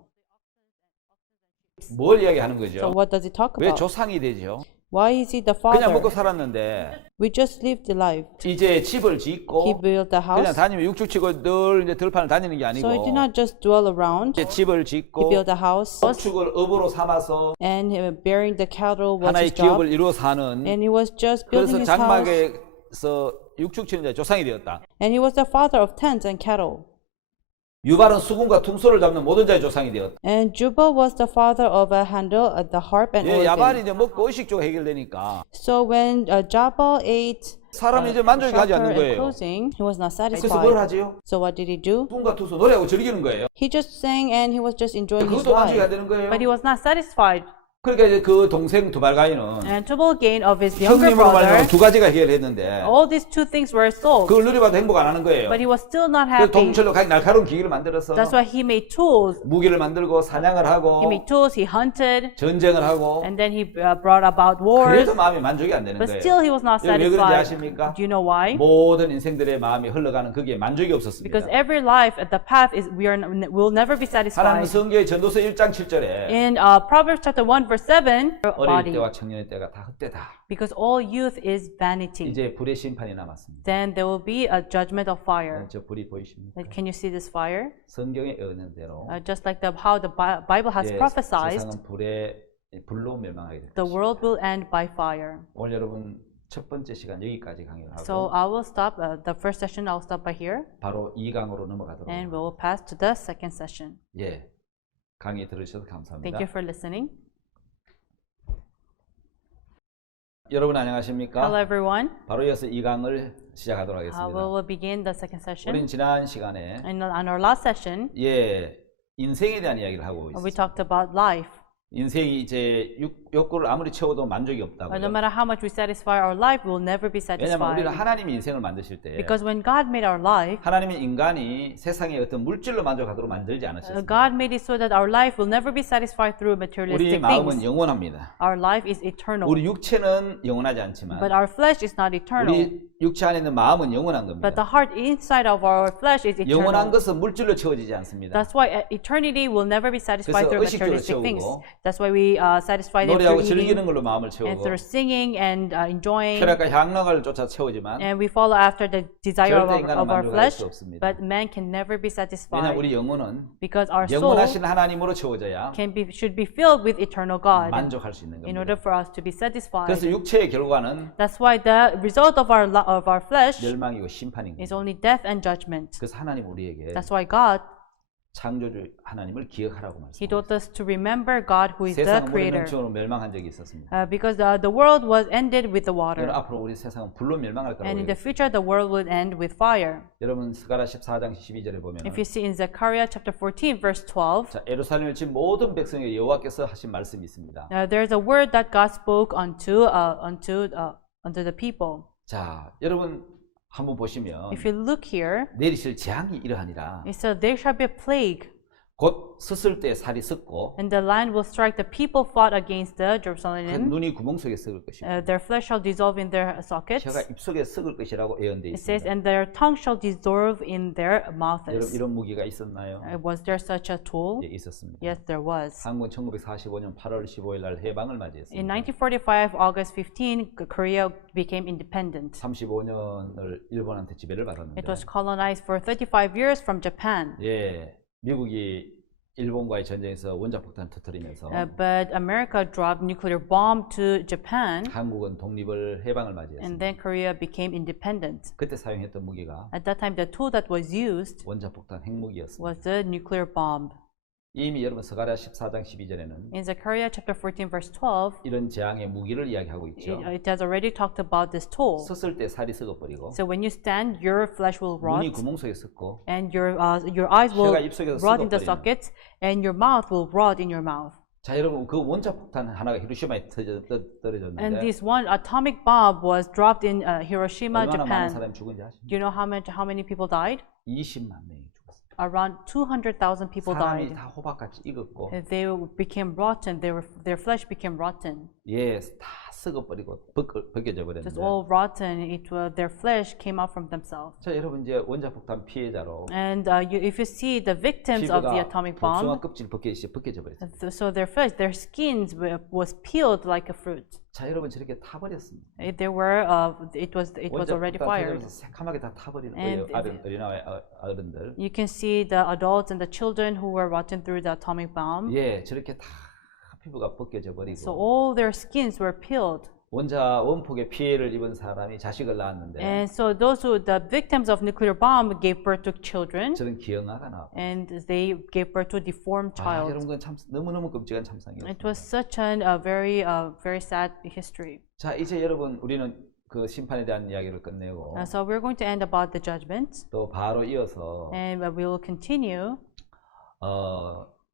뭘 이야기하는 So 거죠? what does it talk 왜 about? 조상이 되죠? Why is he the 그냥 먹고 father? 살았는데 We just lived the life. 이제 집을 He 짓고 built the 그냥 house. 다니면 육축치고 늘 이제 들판을 다니는 게 아니고 So he did not just dwell around. 이제 집을 He 짓고 built a house. 축을 업으로 삼아서 And bearing the cattle was 하나의 his job. 기업을 이루어 사는 And he was just 그래서 building his house. 장막에서 육축치는 조상이 되었다. And he was the father of tents and cattle. 유발은 수금과 퉁소를 잡는 모든 자의 조상이 되었다. And Jubal was the father of a handle, the harp, and 예, 야발이 organ. 이제 먹고 의식주가 해결되니까 So when Jabal ate 사람이 이제 만족이 가지 shelter 않는 and 거예요. clothing, he was not 그래서 뭘 satisfied. 하지요? So what did he do? 수금과 퉁소 노래하고 즐기는 거예요. He just sang and he was just enjoying his 그것도 만족이 안 life. 되는 거예요. But he was not satisfied. 그러니까 이제 그 동생 두발가인은 And Tubal Cain of his younger 형님으로 말하면 brother, 두 가지가 해결했는데 all these two things were sold. 그걸 누려봐도 행복 안 하는 거예요. But he was still not 그래서 happy. 동철로 날카로운 기기를 만들어서 That's why he made tools. 무기를 만들고 사냥을 하고 He made tools, he hunted, 전쟁을 하고 and then he brought about wars. 그래도 마음이 만족이 안 되는 But 거예요. still he was not 왜 그런지 satisfied. 아십니까? Do you know why? 모든 인생들의 마음이 흘러가는 거기에 만족이 없었습니다. Because every life at the path is will never be 하나님 satisfied. 성경의 전도서 1장 7절에 In Proverbs chapter 1 verse 7, 어릴 body, 때와 청년의 때가 다 헛되다. because all youth is vanity. 이제 불의 심판이 남았습니다. Then there will be a judgment of fire. 저 불이 보이십니까? Can you see this fire? 성경의 언어대로 Just like how the Bible has prophesied, 세상은 불로 멸망하게 됩니다. the world will end by fire. 오늘 여러분 첫 번째 시간 여기까지 강의를 하고 So I will stop the first session. I'll stop by here, 바로 2강으로 넘어가도록 and we will pass to the second session. 예, 강의 들으셔서 감사합니다. Thank you for listening. 여러분 안녕하십니까? Hello everyone. 바로 이어서 2강을 시작하도록 We 하겠습니다. will begin the second session. 우린 지난 시간에 And on our last session, 예, 인생에 대한 이야기를 하고 we 있습니다. talked about life. 인생이 이제 욕구를 아무리 채워도 만족이 없다고. But no matter how much we satisfy our life, we will never be 왜냐하면 우리는 satisfied. 하나님이 인생을 만드실 때 Because when God made our life, 하나님이 인간이 세상의 어떤 물질로 만족하도록 만들지 않으셨습니다. God made it so that our life will never be satisfied through 우리 materialistic 마음은 things. 영원합니다. Our life is eternal. 우리 육체는 영원하지 않지만 But our flesh is not eternal. 우리 육체 안에 있는 마음은 영원한 겁니다. But the heart inside of our flesh is 영원한 eternal. 것은 물질로 채워지지 않습니다. That's why eternity will never be 그래서 satisfied through 의식적으로 materialistic things. 채우고 That's why we satisfy them 노래하고 through 즐기는 eating 걸로 마음을 and 채우고 through singing and enjoying. 쾌락과 향락을 쫓아 채우지만 And we follow after the desire 절대 인간은 of our 만족할 flesh, 수 없습니다. but man can never be 왜냐하면 satisfied 우리 영혼은 because our soul 영원하신 하나님으로 채워져야 should be filled with eternal God 만족할 수 있는 in 겁니다. order for us to be satisfied. 그래서 육체의 결과는 That's why the result of our flesh 멸망이고 심판인 is 겁니다. only death and judgment. 그래서 하나님 우리에게 That's why God, 창조주 하나님을 기억하라고 He 말씀하셨습니다. told us to remember God who is the 세상은 물의 Creator. 넘침으로 멸망한 적이 있었습니다. Because the world was ended with the 여러분 water. 앞으로 우리 세상은 불로 멸망할 거라고 And in the 해요. future, the world will end with fire. 여러분 스가랴 14장 12절에 보면 If you see in Zechariah chapter 14, verse 12, 자, 예루살렘을 친 모든 백성에게 여호와께서 하신 말씀이 있습니다. there's a word that God spoke unto the people. 자, 여러분 한번 보시면 If you look here, 내리실 재앙이 이러하니라. it says there shall be a plague, 곧 섰을 때 살이 썩고 and the land will strike the people fought against the 그 Jerusalem. 눈이 구멍 속에 썩을 것이고 Their flesh shall dissolve in their sockets. 혀가 입 속에 썩을 것이라고 예언되어 It says, 있습니다. and their tongue shall dissolve in their 여러분 mouths. 이런 무기가 있었나요? Was there such a tool? 예, 있었습니다. Yes, there was. 한국은 1945년 8월 15일 날 해방을 맞이했습니다. In 1945, August 15, Korea became independent. 35년을 일본한테 지배를 받았는데 It was colonized for 35 years from Japan. 예, 미국이 일본과의 전쟁에서 원자폭탄 터뜨리면서 But America dropped nuclear bomb to Japan, 한국은 독립을 해방을 and 맞이했습니다. then Korea became independent. 그때 사용했던 무기가 At that time, the tool that was used 원자폭탄 핵무기였습니다. was the nuclear bomb. 이미 여러분 스가랴 14장 12절에는 In Zechariah chapter 14, verse 12, 이런 재앙의 무기를 이야기하고 있죠. it has already talked about this tool. 섰을 때 살이 썩어버리고 So when you stand, your flesh will 눈이 rot, 구멍 속에 썩고 and your eyes will 혀가 입 속에서 rot in the 썩어버리는. sockets, and your mouth will rot in your mouth. 자 여러분 그 원자폭탄 하나가 히로시마에 And 떨어졌는데 this one atomic bomb was dropped in Hiroshima, 얼마나 많은 Japan. 사람이 죽은지 아십니까? Do you know how many people died? 20만 명이 죽었습니다. Around 200,000 people 사람이 died. 다 호박같이 익었고 And they became rotten. Their flesh became rotten. 예, 다 썩어버리고 벗겨져 Just 버렸는데 all rotten. Their flesh came out from themselves. 자 여러분 이제 원자폭탄 피해자로 And if you see the victims of the 피부가 atomic 복숭아 bomb, 껍질 벗겨져 버렸어요. so their flesh, their skins was peeled like a fruit. 자 여러분 저렇게 타버렸습니다. It was already 원자폭탄 fired. 터지면서 새카맣게 다 타버리는 And 거예요. 어린아이 어른들. You can see the adults and the children who were rotten through the atomic bomb. 예, 저렇게 다 피부가 벗겨져 So 버리고 all their skins were peeled. 원폭의 피해를 입은 사람이 자식을 낳았는데 And so the victims of nuclear bomb gave birth to children, 저는 기형아가 나왔고 and they gave birth to a deformed 여러분 child. 그건 참 너무너무 끔찍한 It 참상이었습니다. was such a very sad history. 자 이제 여러분 우리는 그 심판에 대한 이야기를 끝내고 So we're going to end about the judgment, 또 바로 이어서 and we will continue.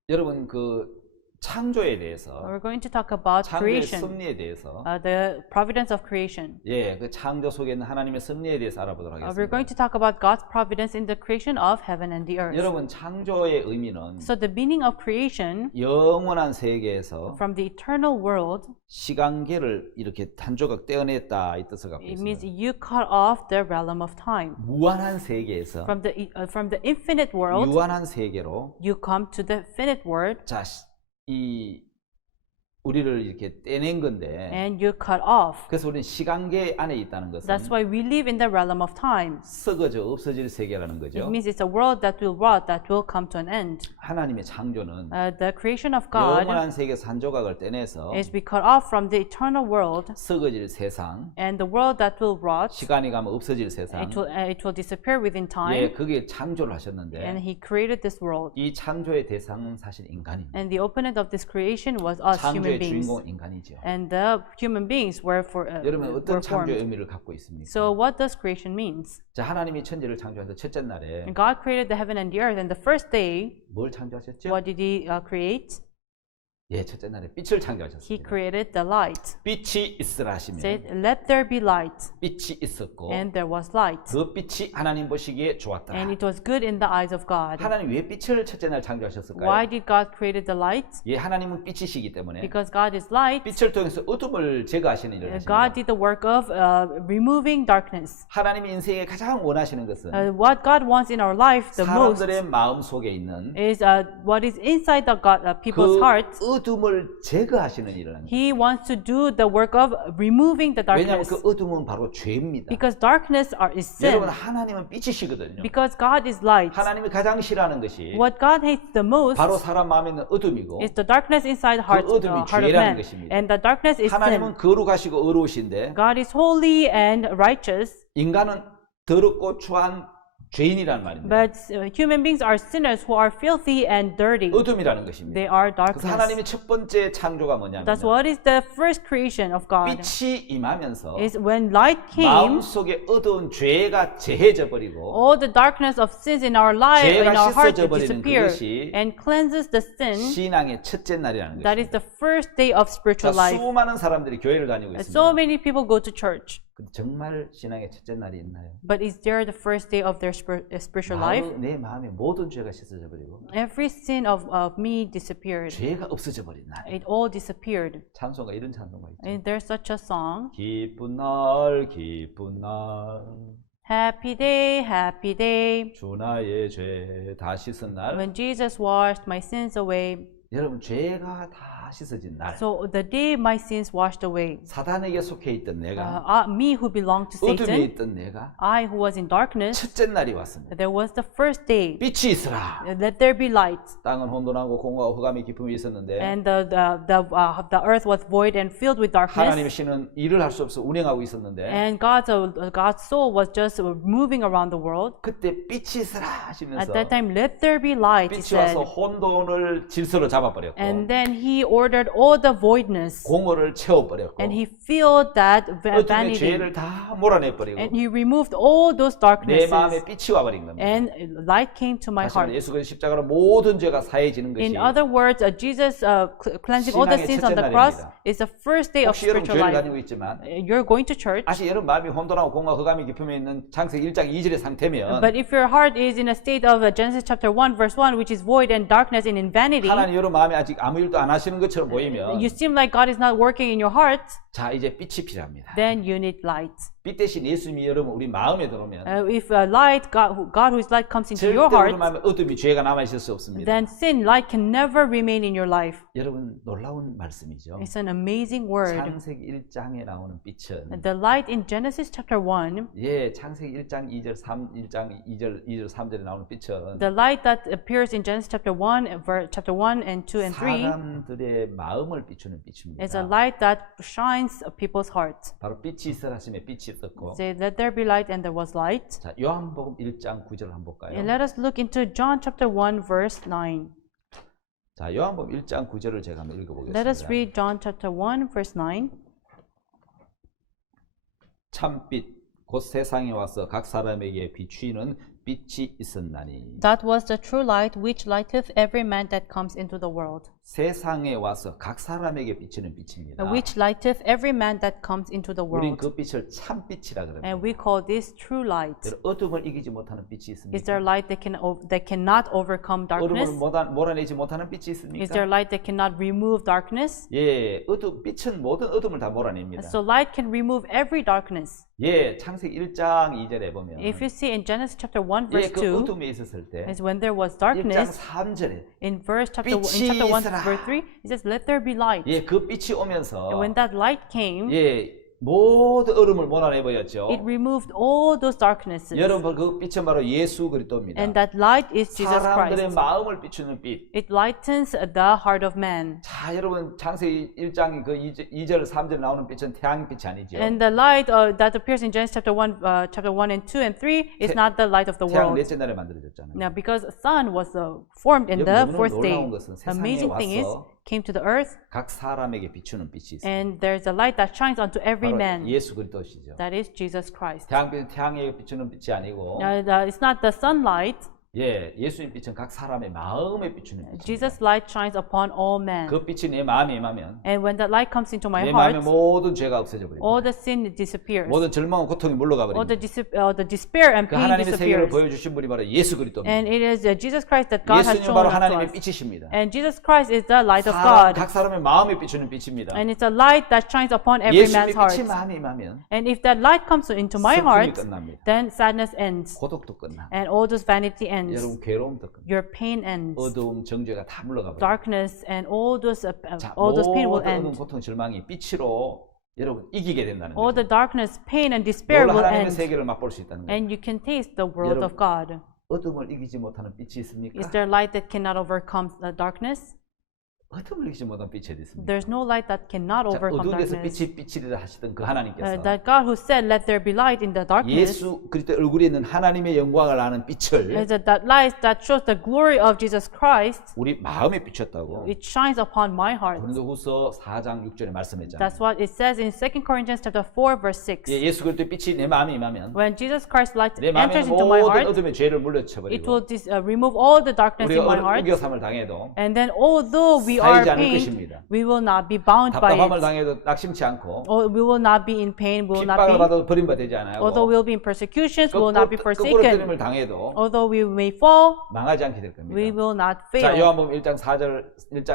여러분 그 창조에 대해서 We're going to talk about 창조의 creation, 섭리에 대해서 the providence of creation. 예, 그 창조 속에 있는 하나님의 섭리에 대해서 알아보도록 We're 하겠습니다. going to talk about God's providence in the creation of heaven and the earth. 여러분 창조의 의미는 So the meaning of creation 영원한 세계에서 from the eternal world, 시간계를 이렇게 한 조각 떼어냈다 이 뜻을 갖고 it means 있습니다. you cut off the realm of time. 무한한 세계에서 From the infinite world, 유한한 세계로 you come to the finite world, 자, 이 우리를 이렇게 떼낸 건데 and you cut off. 그래서 우리는 시간계 안에 있다는 것은 That's why we live in the realm of time. 썩어져 없어질 세계라는 It 거죠. means it's a world that will rot, that will come to an end. 하나님의 창조는 The creation of God 영원한 세계에서 한 조각을 떼내서 is we cut off from the eternal world, 썩어질 세상, and the world that will rot, 시간이 가면 없어질 세상, it will disappear within 예, time. 그게 창조를 And 하셨는데 He created this world. 이 창조의 대상은 사실 인간입니다. And the opponent of this creation was us, human 창조의 beings. 주인공은 인간이죠. And the human beings were 여러분 어떤 were 창조의 formed. 의미를 갖고 있습니까? So what does creation means? 자, 하나님이 천지를 창조해서 첫째 날에 And God created the heaven and the earth, and the first day, 뭘 창조하셨죠? what did He create? 예, 첫째 날에 빛을 He 창조하셨습니다. created the light. 빛이 있으라 하시면 Said, "Let there be light," 빛이 있었고 and there was light. 그 빛이 하나님 보시기에 좋았더라. And it was good in the eyes of God. 하나님 왜 빛을 첫째 날 창조하셨을까요? Why did God create the light? 예, 하나님은 빛이시기 때문에 Because God is light. 빛을 통해서 어둠을 제거하시는 일을 God 하십니다. did the work of removing darkness. 하나님이 인생에 가장 원하시는 것은 What God wants in our life the most 사람들의 마음 속에 있는 is what is inside the people's 그 hearts. 어둠을 제거하시는 일을 합니다. He wants to do the work of removing the 왜냐하면 darkness. 그 어둠은 바로 죄입니다. Because darkness is sin. 여러분 하나님은 빛이시거든요. Because God is light. 하나님이 가장 싫어하는 것이 What God hates the most 바로 사람 마음에 있는 어둠이고 is the darkness inside 어둠이 heart of 죄라는 man. 것입니다. And the darkness is sin. 하나님은 거룩하시고 의로우신데 God is holy and righteous, 인간은 더럽고 추한 죄인이라는 말입니다. but human beings are sinners who are filthy and dirty. 어둠이라는 것입니다. They are 그래서 darkness. 하나님의 첫 번째 창조가 뭐냐면 That's what is the first creation of God. 빛이 임하면서 Is when light came, 마음속에 어두운 죄가 제해져 버리고 all the darkness of sins in our life, 죄가 in our heart, 씻어져 will 버리는 disappear 그것이 and cleanses the sin. 신앙의 첫째 날이라는 That 것입니다. is the first day of spiritual 자, life. 수많은 사람들이 교회를 다니고 있습니다. So many people go to church. 근데 정말 신앙의 첫째 날이 있나요? But is there the first day of their spiritual life? 내 마음에 모든 죄가 씻어져 버리고 Every sin of me disappeared. 죄가 없어져 버린 날. It all disappeared. 찬송가 이런 찬송가 있죠. And there's such a song. 기쁜 날 기쁜 날 Happy day, 주 나의 죄 다 씻은 날. when Jesus washed my sins away. 여러분 죄가 다 씻어진 날. So the day my sins washed away, 사단에게 속해 있던 내가 me who belonged to 어둠에 Satan, 있던 내가 I who was in darkness, 첫째 날이 왔습니다. there was the first day. 빛이 있으라. Let there be light. 땅은 혼돈하고 공허하고 흑암의 기품이 있었는데 And the earth was void and filled with 하나님의 darkness. 신은 일을 할 수 없어 운행하고 있었는데 And God's soul was just moving around the world. 그때 빛이 있으라 At 하시면서 that time, let there be light, he 빛이 와서 said. 혼돈을 질서로 잡아버렸고 And then he ordered all the voidness. 공허를 채워버렸고 And he filled that 어둠의 vanity. 죄를 다 몰아내버리고 And he removed all those 내 darknesses. 마음에 빛이 와버린 겁니다. And light came to my 다시 말해 heart. 예수 그리스도 십자가로 모든 죄가 사해지는 것이 In other words, Jesus cleansing all the 신앙의 sins on the 첫째 cross 날입니다. is the first day of 혹시 여러분 spiritual 교회를 life. 다니고 있지만 You're going to church, 아직 여러분 마음이 혼돈하고 공허 흑암의 깊음에 있는 창세기 1장 2절의 상태면 but if your heart is in a state of Genesis chapter 1 verse 1, which is void and darkness and in vanity, 하나님 여러분 마음에 아직 아무 일도 안 하시는 것처럼 보이면 you seem like God is not working in your heart, 자 이제 빛이 필요합니다. then you need light. 빛 대신 예수님이 여러분 우리 마음에 들어오면 If light, God who is light comes into 절대 your 우리 heart, 마음에 어둠이 죄가 남아 있을 수 없습니다. then sin, light can never remain in your life. 여러분 놀라운 말씀이죠. It's an amazing word. 창세기 1장에 나오는 빛은 The light in Genesis chapter 1, 예, 창세기 1장 2절 2절 3절에 나오는 빛은 the light that appears in Genesis chapter 1, chapter 1 and 2 and 3, 사람들의 마음을 비추는 빛입니다. is a light that shines people's hearts. 바로 빛이 있으라 하시면 빛이 있었고. Say, let there be light, and there was light. 자, 요한복음 1장 9절 한번 볼까요? And let us look into John chapter 1 verse 9. 자, 요한복음 1장 9절을 제가 한번 읽어보겠습니다. Let us read John chapter 1 verse 9. 참빛 곧 세상에 와서 각 사람에게 비추이는 빛이 있었나니. That was the true light which lighteth every man that comes into the world. 세상에 와서 각 사람에게 비치는 빛입니다. Which lighteth every man that comes into the 우린 world. 그 빛을 참빛이라 그럽니다. And we call this true light. 어둠을 이기지 못하는 빛이 Is 있습니까? there light that cannot overcome darkness? 어둠을 몰아내지 못하는 빛이 Is 있습니까? there light that cannot remove darkness? 예, 빛은 모든 어둠을 다 몰아냅니다. So light can remove every darkness. 예, 창세기 1장 2절에 보면 If you see in Genesis chapter 1 예, verse 그 2, 어둠에 있었을 때 is when there was 1장 darkness. 3절에 In chapter 1 빛이 있으라. verse 3, it says, let there be light. 예, 그 빛이 오면서 And when that light came, 예, 모든 얼음을 몰아내버렸죠. it removed all those darknesses. 여러분 그 빛은 바로 예수 그리스도입니다. And that light is Jesus 사람들의 Christ. 마음을 비추는 빛. It lightens the heart of man. 자, 여러분 창세기 1장 그 2절 3절 나오는 빛은 태양빛이 아니죠. And the light that appears in Genesis chapter 1 and 2 and 3 is not the light of the 태양 world. 넷째 날에 만들어졌잖아요. Now, because sun was formed in the 너무너무 fourth day, 놀라운 것은 세상에 amazing thing is, 와서 came to the earth, 각 사람에게 비추는 빛이 있어요. and there's a light that shines onto every 바로 man. 예수 그리스도시죠. That is Jesus Christ. 태양빛은 태양에게 비추는 빛이 아니고 It's not the sunlight. 예, 예수님 빛은 각 사람의 마음에 비추는 빛입니다. Jesus' light shines upon all men. 그 빛이 내 마음에 임하면 And when that light comes into my 내 마음의 heart, 모든 죄가 없어져 버립니다. all the sin disappears. 모든 절망과 고통이 물러가 All the 버립니다. despair and 그 pain 하나님의 세계를 disappears. 보여주신 분이 바로 예수 그리스도입니다. And it is Jesus Christ that God has 예수님 shown 바로 unto 하나님의 us. 빛이십니다. And Jesus Christ is the light of 각 God. 사람의 마음에 비추는 빛입니다. And it's a light that shines upon every 예수님의 man's heart. 빛이 마음에 임하면 And if that light comes into my 슬픔이 heart, 끝납니다. then sadness ends. 고독도 끝나. And all those vanity ends. 여러분 괴로움도 끝나. Your pain ends. 어두움, 정죄가 다 물러가 버립니다. Darkness and all those 자, pain will 모든 어두움, end. 고통, 절망이 빛으로 여러분 이기게 된다는 All 거죠. the darkness, pain, and despair 놀라 will 하나님의 end. 세계를 맛볼 수 있다는 거예요. And you can taste the world 여러분, of God. 어둠을 이기지 못하는 빛이 있습니까? Is there light that cannot overcome the darkness? 어둠을 이기지 못한 빛이 어디 있습니까? There's no light that cannot 자, overcome 어둠에서 darkness. 빛이 빛이리라 하시던 그 하나님께서 That God who said, let there be light in the darkness, 예수 그리스도 얼굴에 있는 하나님의 영광을 아는 빛을 is that light that shows the glory of Jesus Christ. 우리 마음에 비췄다고 It shines upon my heart. 고린도후서 4장 6절에 말씀했잖아요. That's what it says in 2 Corinthians chapter 4 verse 6. 예, 예수 그리스도의 빛이 내 마음에 임하면 When Jesus Christ's light 내 마음에 enters 있는 into my 모든 heart, 어둠의 죄를 it 물려쳐버리고 will remove all the darkness in 우리가 my heart. 우겨삼을 당해도 And then although we are 쌓이지 않을 pain, 것입니다. we will not be bound by 답답함을 it. 당해도 낙심치 않고 Or we will not be in pain, we will not 핍박을 be, 받아도 버림받지 않아요. although we will be in persecutions, we will not be 거꾸로 forsaken. 뜨림을 당해도 Although we may fall, 망하지 않게 될 we 겁니다. will not 자, fail. 요한복음 1장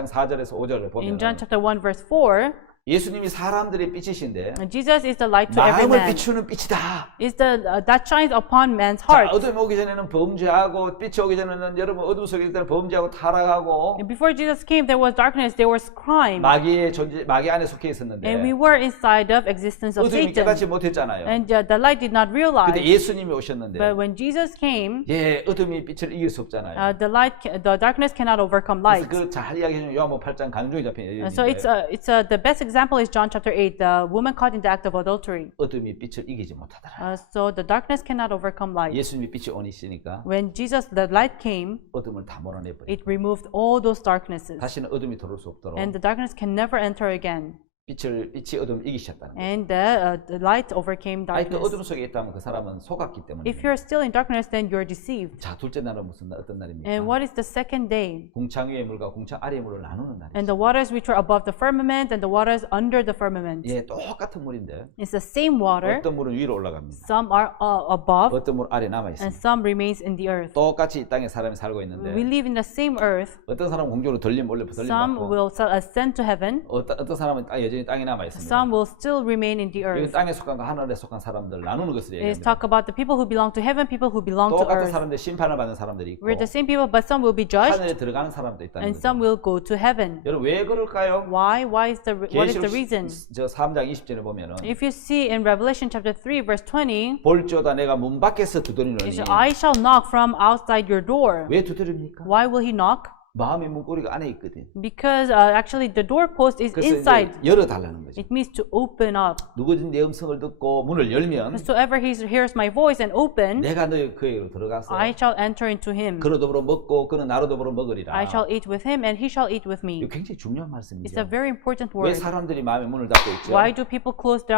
4절에서 5절을 보면 In John chapter 1 verse 4, 예수님이 사람들의 빛이신데 Jesus is the light to every 마음을 man. 비추는 빛이다. Is that shines upon man's 자, heart. 어둠이 오기 전에는 범죄하고 빛이 오기 전에는 여러분 어둠 속에 있을 때는 범죄하고 타락하고 And before Jesus came, there was darkness, there was crime, 마귀 안에 속해 있었는데 and we were inside of existence of 어둠이 Satan. 깨닫지 못했잖아요. And the light did not 근데 realize. 예수님이 오셨는데 But when Jesus came, 예, 어둠이 빛을 이길 수 없잖아요. the darkness cannot overcome 그래서 light. 그 잘 이야기해주는 요한복음 8장 강조에 잡힌 So 얘기인데 the best example is John chapter 8, the woman caught in the act of adultery. 어둠이 빛을 이기지 못하더라. So the darkness cannot overcome light. 예수님이 빛이 온 있으니까 When the light came, 어둠을 다 몰아내버려. it removed all those darknesses. 다시는 어둠이 들어올 수 없도록 And the darkness can never enter again. 빛이 어둠을 이기셨다는 거예요. And the light overcame 아니 그 darkness. 어둠 속에 있다면 그 사람은 속았기 때문에. If you're still in darkness, then you're deceived. 자, 둘째 날은 어떤 날입니까? And what is the second day? 궁창 위의 물과 궁창 아래의 물을 나누는 날이죠. And the waters which are above the firmament and the waters under the firmament. 예, 똑같은 물인데 It's the same water. 어떤 물은 위로 올라갑니다. Some are above 어떤 물 아래 남아 and 있습니다. some remains in the earth. 똑같이 이 땅에 사람이 살고 We 있는데 live in the same earth. 어떤 사람은 공중으로 올려 Some 받고 will ascend to heaven. 어떤 사람은 여전히 땅에 남아 있습니다. Some will still remain in the 이건 earth. 땅에 속한 거 하늘에 속한 사람들 나누는 것을 It's 얘기합니다. talk about the people who belong to heaven, people who belong to 똑같은 earth. 사람들 심판을 받는 사람들이 있고 We're the same people, but some will be judged 하늘에 들어가는 사람도 있다는 and 거죠. some will go to heaven. 여러분 왜 그럴까요? Why? What is the reason? 저 3장 20절에 보면은 If you see in Revelation chapter 3 verse 20, 볼지어다 내가 문 밖에서 두드리노니 it says, I shall knock from outside your door. 왜 두드립니까? Why will he knock? 마음의 문고리가 안에 있거든. Because actually the doorpost is 그래서 inside. 이제 열어달라는 거죠. It means to open up. 누구든 내 음성을 듣고 문을 열면 Whosoever hears my voice and open, 내가 너의 그에게로 들어가서 I shall enter into him. 그로 더불어 먹고 그는 나로 더불어 먹으리라. I shall eat with him and he shall eat with me. 이거 굉장히 중요한 It's a 말씀이죠. very important 왜 word. 사람들이 마음의 문을 닫고 있죠? Why do people close the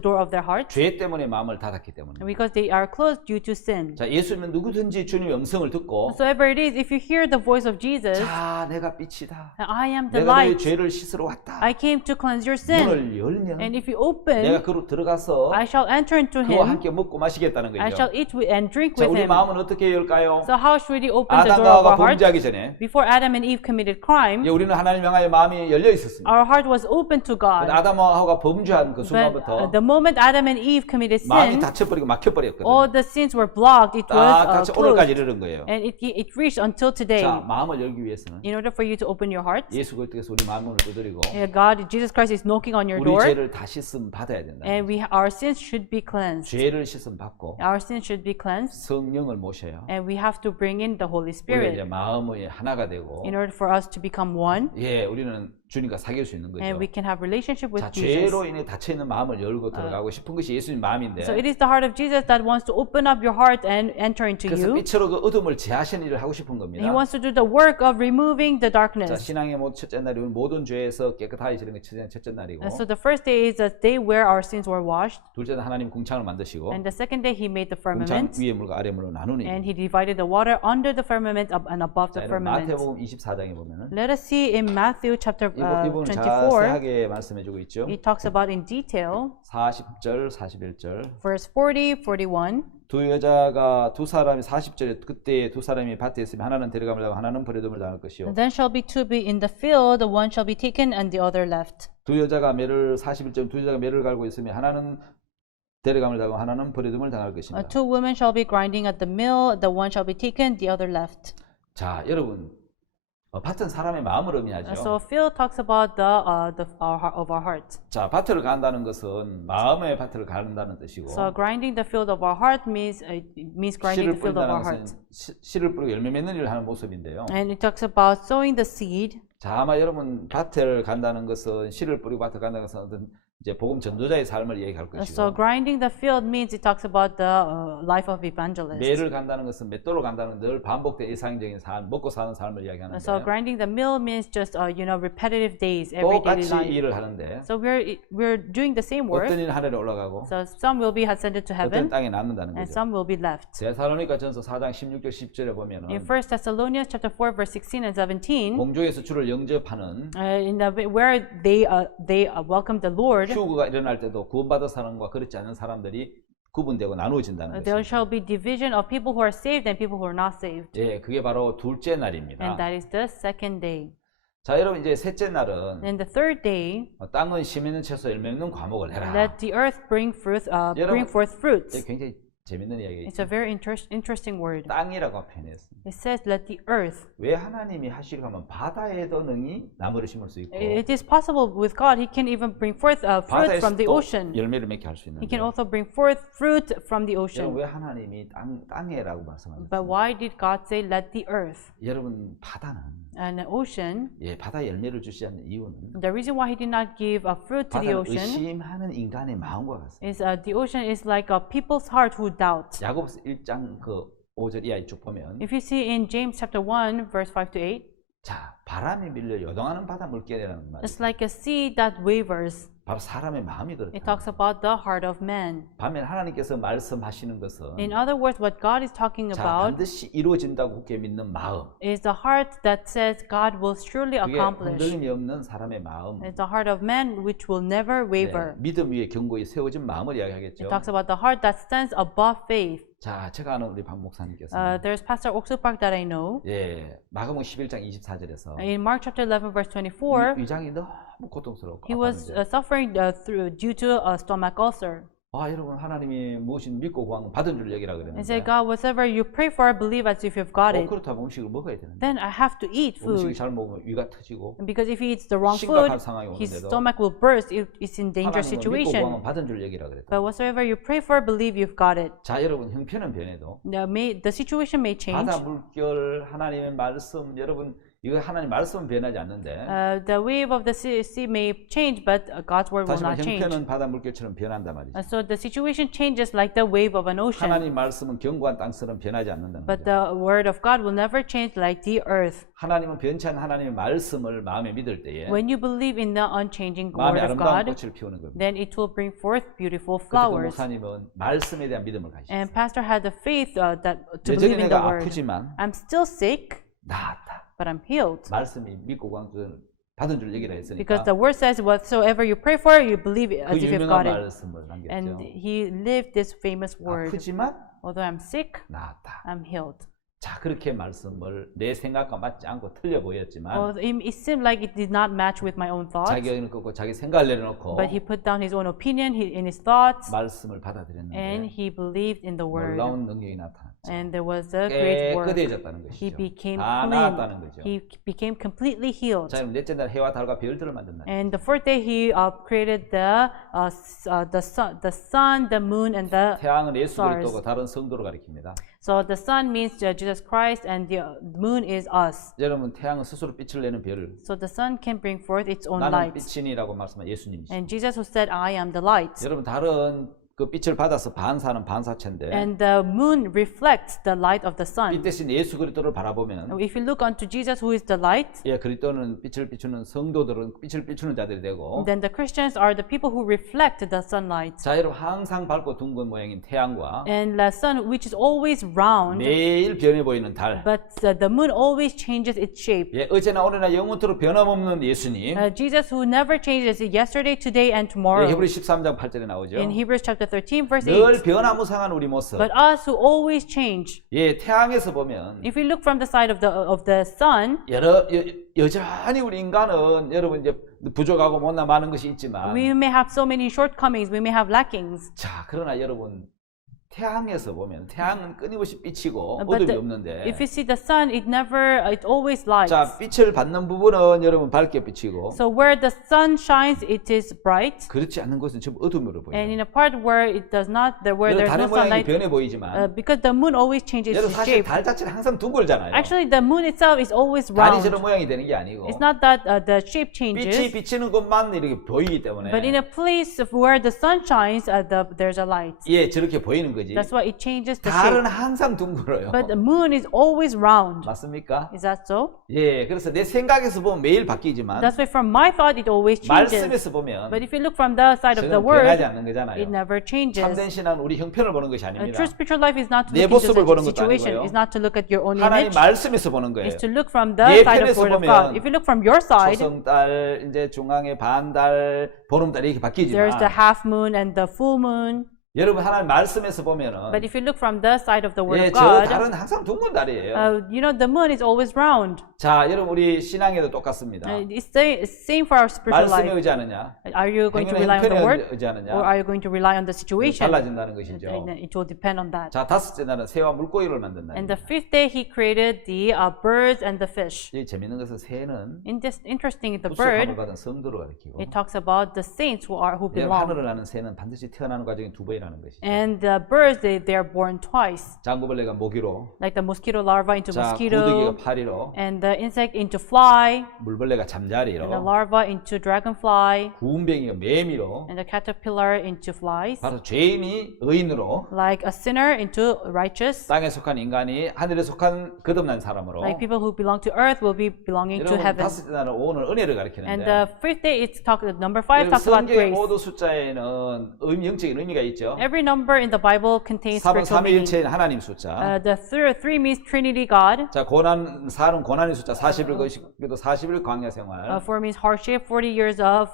door of their heart? 죄 때문에 마음을 닫았기 때문에. Because they are closed due to sin. 자, 예수님은 누구든지 주님의 음성을 듣고 Whatsoever it is, if you hear the voice of Jesus, 자, 내가 빛이다. I am the 내가 너의 light. 죄를 씻으러 왔다. I came to cleanse your sin. 문을 열면 And if you 내가 open, 그로 들어가서 I shall enter into 그와 him. 함께 먹고 마시겠다는 I 거죠. shall eat and drink 자, with 우리 him. 마음은 어떻게 열까요? So how should we open the door 아담과 of our 하와가 heart? 범죄하기 전에 Before Adam and Eve committed crime, 우리는 하나님 향하여 마음이 열려 있었습니다. our heart was open to God. 아담과 하와가 범죄한 그 But 순간부터 the moment Adam and Eve committed 마음이 sin, 닫혀버리고 막혀버렸거든요. all the sins were blocked. It 딱 was 같이 오늘까지 closed. 이르는 거예요. And it reached until today. 자, 마음을 열기 위해서는 In order for you to open your heart, 예수 그리스도께서 우리 마음을 두드리고 Jesus Christ is knocking on your 우리 door, 죄를 다 씻음 받아야 된다. and our sins should be cleansed. 죄를 씻음 받고 Our sins should be cleansed, 성령을 모셔요. and we have to bring in the Holy 우리가 이제 Spirit 마음의 하나가 되고 in order for us to become one, 예, 우리는 주님과 사귈 수 있는 거죠. and we can have relationship with 자, Jesus. 죄로 인해 닫혀 있는 마음을 열고 들어가고 싶은 것이 예수님 마음인데 So it is the heart of Jesus that wants to open up your heart and enter into 그래서 you. 빛으로 그 어둠을 제하시는 일을 하고 싶은 겁니다. He wants to do the work of removing the 자, darkness. 신앙의 첫째 날이 모든 죄에서 깨끗하게 지는 게 첫째 날이고 And so the first day is a day where our sins were washed, 둘째 날 하나님 궁창을 만드시고 and the second day He made the 궁창 firmament, 위에 물과 아래 물로 나누는 and 일. He divided the water under the firmament and above 자, the 여러분 firmament. 마태복음 24장에 보면은 Let us see in Matthew chapter 이 부분 24, 자세하게 말씀해주고 있죠. it talks about in detail, 40절, 41절. verse 40, 41. 두 사람이 40절에 그때 두 사람이 밭에 있으면 하나는 데려감을 당하고 하나는 버려둠을 당할 것이요. Then shall be two be in the field, one shall be taken and the other left. 41절 두 여자가 매를 갈고 있으면 하나는 데려감을 당하고 하나는 버려둠을 당할 것입니다. Two women shall be grinding at the mill, the one shall be taken, the other left. 자, 여러분 밭은 사람의 마음을 의미하죠. So field talks about of our heart. 자, 밭을 간다는 것은 마음의 밭을 가는다는 뜻이고 So grinding the field of our heart means grinding 씨를 the field of our 뿌린다는 heart. 것은 씨를 뿌리고 열매 맺는 일을 하는 모습인데요. And it talks about sowing the seed. 자, 아마 여러분 밭을 간다는 것은 씨를 뿌리고 밭을 간다는 것은 어떤 이제 복음 전도자의 삶을 얘기할 So 것이고 grinding the field means it talks about the life of evangelists. 매를 간다는 것은 맷돌로 간다는 건 늘 반복된 일상적인 삶, 먹고 사는 삶을 이야기하는데 So grinding the mill means just repetitive days, everyday 똑같이 life. 일을 하는데 So we're doing the same work. 어떤 일은 하늘에 올라가고 So some will be ascended to 어떤 heaven, 땅에 남는다는 and 거죠. some will be left. 데살로니가 전서 4장 16절 10절에 보면은 In 1 Thessalonians chapter 4 verse 16 and 17, 공중에서 주를 영접하는 in the where they welcome the Lord, 휴거가 일어날 때도 구원받은 사람과 그렇지 않은 사람들이 구분되고 나누어진다는 there 것이죠. shall be division of people who are saved and people who are not saved. 예, 그게 바로 둘째 날입니다. And that is the second day. 자, 여러분 이제 셋째 날은 And the third day, 땅은 심 있는 채소 열매 있는 과목을 해라. let the earth bring forth 여러분, fruits. 이게 굉장히 재밌는 이야기예요. It's a very interesting word. 땅이라고 표현했습니다. It says, let the earth. 왜 하나님이 하시려 하면 바다에도 능히 나무를 심을 수 있고 It is possible with God. He can even bring forth fruit from the 바다에서 또 ocean. 열매를 맺게 할 수 He 있는데 can also bring forth fruit from the 여러분 ocean. 왜 하나님이 땅에라고 말씀하셨어요? But why did God say, let the earth? 여러분 바다는 And the ocean, 예, 바다 열매를 주지 않는 이유는 the reason why He did not give a fruit to the 바다는 ocean 의심하는 인간의 마음과 같습니다. is the ocean is like a people's heart who doubt. 야고보서 1장 그 5절 이하에 쭉 보면 If you see in James chapter 1 verse 5 to 8, 자, 바람이 밀려 요동하는 바다 물결이라는 말. it's like a sea that wavers. 바로 사람의 마음이 It 그렇다. talks about the heart of man. 반면 하나님께서 말씀하시는 것은 In other words, what God is talking 자, about 반드시 이루어진다고 굳게 믿는 마음. is the heart that says God will surely 그게 accomplish. 흔들림이 없는 사람의 마음. It's the heart of man which will never waver. 네, 믿음 위에 견고히 세워진 마음을 이야기하겠죠. It talks about the heart that stands above faith. 자, 제가 아는 우리 박 목사님께서 There's Pastor Oksu Park that I know. 예, 마가복 11장 24절에서 In Mark chapter 11 verse 24, 위장이 너무 고통스럽고 he was 아팠는데 suffering due to a stomach ulcer. 아, 여러분 하나님이 무엇이 믿고 구하면 받은 줄 얘기라 And 그랬는데 said, God, whatever you pray for, believe as if you've got it. 그렇다면 음식을 먹어야 되는데 Then I have to eat 음식이 food. 잘 먹으면 위가 터지고 Because if he eats the wrong 심각한 food, 상황이 his 오는데도 stomach will burst. It's in dangerous 하나님은 믿고 구하면 situation. 받은 줄 얘기라 그랬다. But whatsoever you pray for, believe you've got it. 자, 여러분 형편은 변해도 The situation may change. 바다 물결 하나님의 말씀 여러분 이거 하나님 말씀은 변하지 않는데 The wave of the sea may change, but God's word will 다시 말해 not change. 형편은 바다 물결처럼 변한단 말이죠. So the situation changes like the wave of an ocean. 하나님 말씀은 견고한 땅처럼 변하지 않는다는 But 거죠. the word of God will never change like the earth. 하나님은 변치 않는 하나님의 말씀을 마음에 믿을 때에 When you believe in the unchanging 마음에 word of 아름다운 God, 꽃을 피우는 겁니다. then it will bring forth beautiful 그때 그 flowers. 목사님은 말씀에 대한 믿음을 가지셨어요. And Pastor had the faith that to 여전히 believe in the 내가 word. 아프지만 I'm still sick, 나았다. but I'm healed. 말씀이 믿고 받은 줄 얘기를 했으니까 Because the word says, whatsoever you pray for, you believe it 그 as if you've 유명한 got it. 말씀을 남겼죠. And he lived this famous word. 아프지만 Although I'm sick, 나았다. I'm healed. 자, 그렇게 말씀을 내 생각과 맞지 않고 틀려 보였지만 It seemed like it did not match with my own thoughts. 자기 의견을 꺾고 자기 생각을 내려놓고 But he put down his own opinion in his thoughts, 말씀을 and 받아들였는데 he believed in the word. 놀라운 능력이 나타났죠. And there was a great work. 깨끗해졌다는 He 것이죠. became 다 나았다는 clean. 거죠. He became completely healed. 자, 그럼 넷째 날 해와 달과 별들을 만든다. And the fourth day, he created the sun, the moon, and the 태양은 예수 stars. 그리스도고 다른 성도를 가리킵니다. So the sun means Jesus Christ, and the moon is us. 여러분 태양은 스스로 빛을 내는 별. So the sun can bring forth its own 나는 light. 빛이니라고 말씀한 예수님이시죠. And Jesus who said, I am the light. 여러분 다른 그 빛을 받아서 반사는 반사체인데 And the moon reflects the light of the 빛 sun. 대신 예수 그리스도를 바라보면 If you look unto Jesus who is the light, 예, 그리스도는 빛을 비추는 성도들은 빛을 비추는 자들이 되고 then the Christians are the people who reflect the sunlight. 자, 여러분 항상 밝고 둥근 모양인 태양과 And the sun, which is always round, 매일 변해 보이는 달. but the moon always changes its shape. 예, 어제나 오늘나 영원토록 변함없는 예수님. Jesus who never changes, yesterday, today, and tomorrow. 예, 히브리 13장 8절에 나오죠. In Hebrews chapter 13, verse 늘 8. 변화무쌍한 우리 모습. But us who always change. 예, 태양에서 보면 If you look from the side of the sun, 여전히 우리 인간은 여러분 이제 부족하고 못나 많은 것이 있지만 we may have so many shortcomings, we may have lackings. 자, 그러나 여러분 태양에서 보면 태양은 끊임없이 비치고 But 어둠이 없는데 if you see the sun, it always lights. 자, 빛을 받는 부분은 여러분 밝게 비치고 So where the sun shines, it is bright. 그렇지 않는 곳은 전부 어둠으로 보여요. And in a part where it does not, where 여러분 there's 달의 no 모양이 sunlight, 변해 보이지만 because the moon always changes 여러분 its 사실 shape. 달 자체는 항상 둥글잖아요. Actually, the moon itself is always 달이 round. 저런 모양이 되는 게 아니고 It's not that the shape 빛이 changes, 비치는 것만 이렇게 보이기 때문에 but in a place where the sun shines, there's a light. 예, 저렇게 보이는 거지. That's why it changes the 달은 shape. 항상 둥글어요. But the moon is always round. 맞습니까? Is that so? 예, 그래서 내 생각에서 보면 매일 바뀌지만 That's why from my thought, it always changes. 말씀에서 보면 But if you look from the side of the 저는 변하지 word, 않는 거잖아요. it never changes. 참된 신앙은 우리 형편을 보는 것이 A 아닙니다. true spiritual life is not to 내 look into 모습을 보는 the 것도 situation. 아니고요. It's not to look at your own 하나님 image. 말씀에서 보는 거예요. It's to look from 내 the side of 편에서 the word of 보면 God. If you look from your side, 초성달, 이제 중앙에 반달, 보름달 이렇게 there's 바뀌지만 the half moon and the full moon. 여러분 하나님 말씀에서 보면은 But if you look from the side of the word 예, of 저 God, 달은 항상 둥근 달이에요. you know, the moon is always round. 자, 여러분 우리 신앙에도 똑같습니다. It's the same for our spiritual 말씀에 life. 의지하느냐, Are you going to 행위는 rely on the 형편에 word, 의지하느냐, or are you going to rely on the situation? 달라진다는 것이죠. It will depend on that. 자, 다섯째 날은 새와 물고기를 만든다. And the fifth day, he created the birds and the fish. 이 재밌는 것은 새는 Interesting, the 부속함을 bird, 받은 성도를 가리키고 it talks about the saints who belong. 하늘을 나는 새는 반드시 태어나는 과정이 두 번이라는 것이죠. And the birds, they are born twice. 장구벌레가 모기로, Like the mosquito larva into 자, mosquito, 고데기가 파리로, and the insect into fly, 물벌레가 and the 잠자리로, larva into dragonfly, 구운뱅이가 매미로, and the caterpillar into flies. 바로 죄인이 의인으로, Like a sinner into righteous. 땅에 속한 인간이 하늘에 속한 거듭난 사람으로. Like people who belong to earth will be belonging to 여러분 heaven. 다섯째 날은 오늘 은혜를 And 가리키는데 the fifth day, number 5 여러분 talks about 성경의 grace. 모든 숫자에는 영적인 의미가 있죠. Every number in the Bible contains 3은 spiritual meaning. 삼위일체인 하나님 숫자. The three means Trinity God. 자, 4는 고난의 숫자 40일 거시기도 40일 광야 생활. 4 means hardship, 40 years of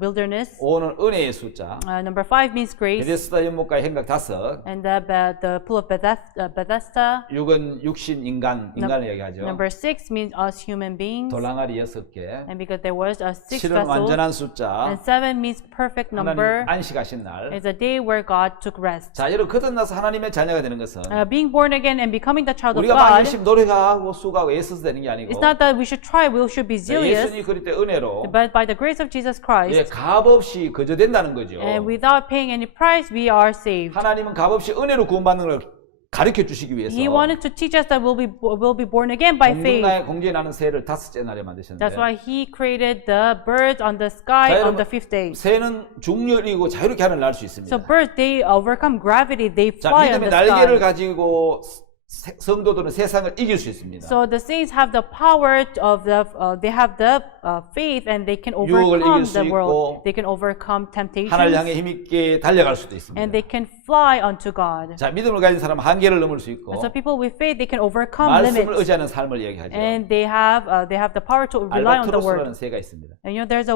wilderness. 5는 은혜의 숫자. Number 5 means grace. 베데스다 연못가의 행각 5. And the pool of Bethesda. 6은 육신 인간을 얘기하죠. Number 6 means us human beings. 돌랑아리 6개. And because there was 6 7은 vessels. 완전한 숫자. And 7 means perfect number. 하나님 안식하신 날. It's a day where God took rest. 자, 여러분 거듭나서 하나님의 자녀가 되는 것은 Being born again and becoming the child of 우리가 막 God, 열심히 노력하고 수고하고 애써서 되는 게 아니고 it's not that we should try, we should be zealous, 예수님이 그럴 때 은혜로 but by the grace of Jesus 예, Christ, 값없이 거저된다는 거죠. and without paying any price, we are saved. 하나님은 값없이 은혜로 구원받는 걸 가르쳐 주시기 위해서 He wanted to teach us that we'll be born again by faith. 공중에 나는 새를 다섯째 날에 만드셨는데 That's why He created the birds on the sky 자, on 여러분, the fifth day. 새는 중력이고 자유롭게 하늘 날 수 있습니다. So birds, they overcome gravity, they 자, fly on 믿음의 the 날개를 sky. 가지고 성도들은 세상을 이길 수 있습니다. So the saints have the power of they have the faith and they can 유혹을 overcome 이길 수 the world. 있고 They can overcome 하나를 향해 temptations 힘있게 달려갈 수도 있습니다. and they can fly unto God. 자, 믿음을 가진 사람은 한계를 넘을 수 있고 And so people with faith, they can overcome 말씀을 limits 의지하는 삶을 얘기하죠. and they have the power to rely on the 알바트로스라는 word. 새가 있습니다. And you know there's a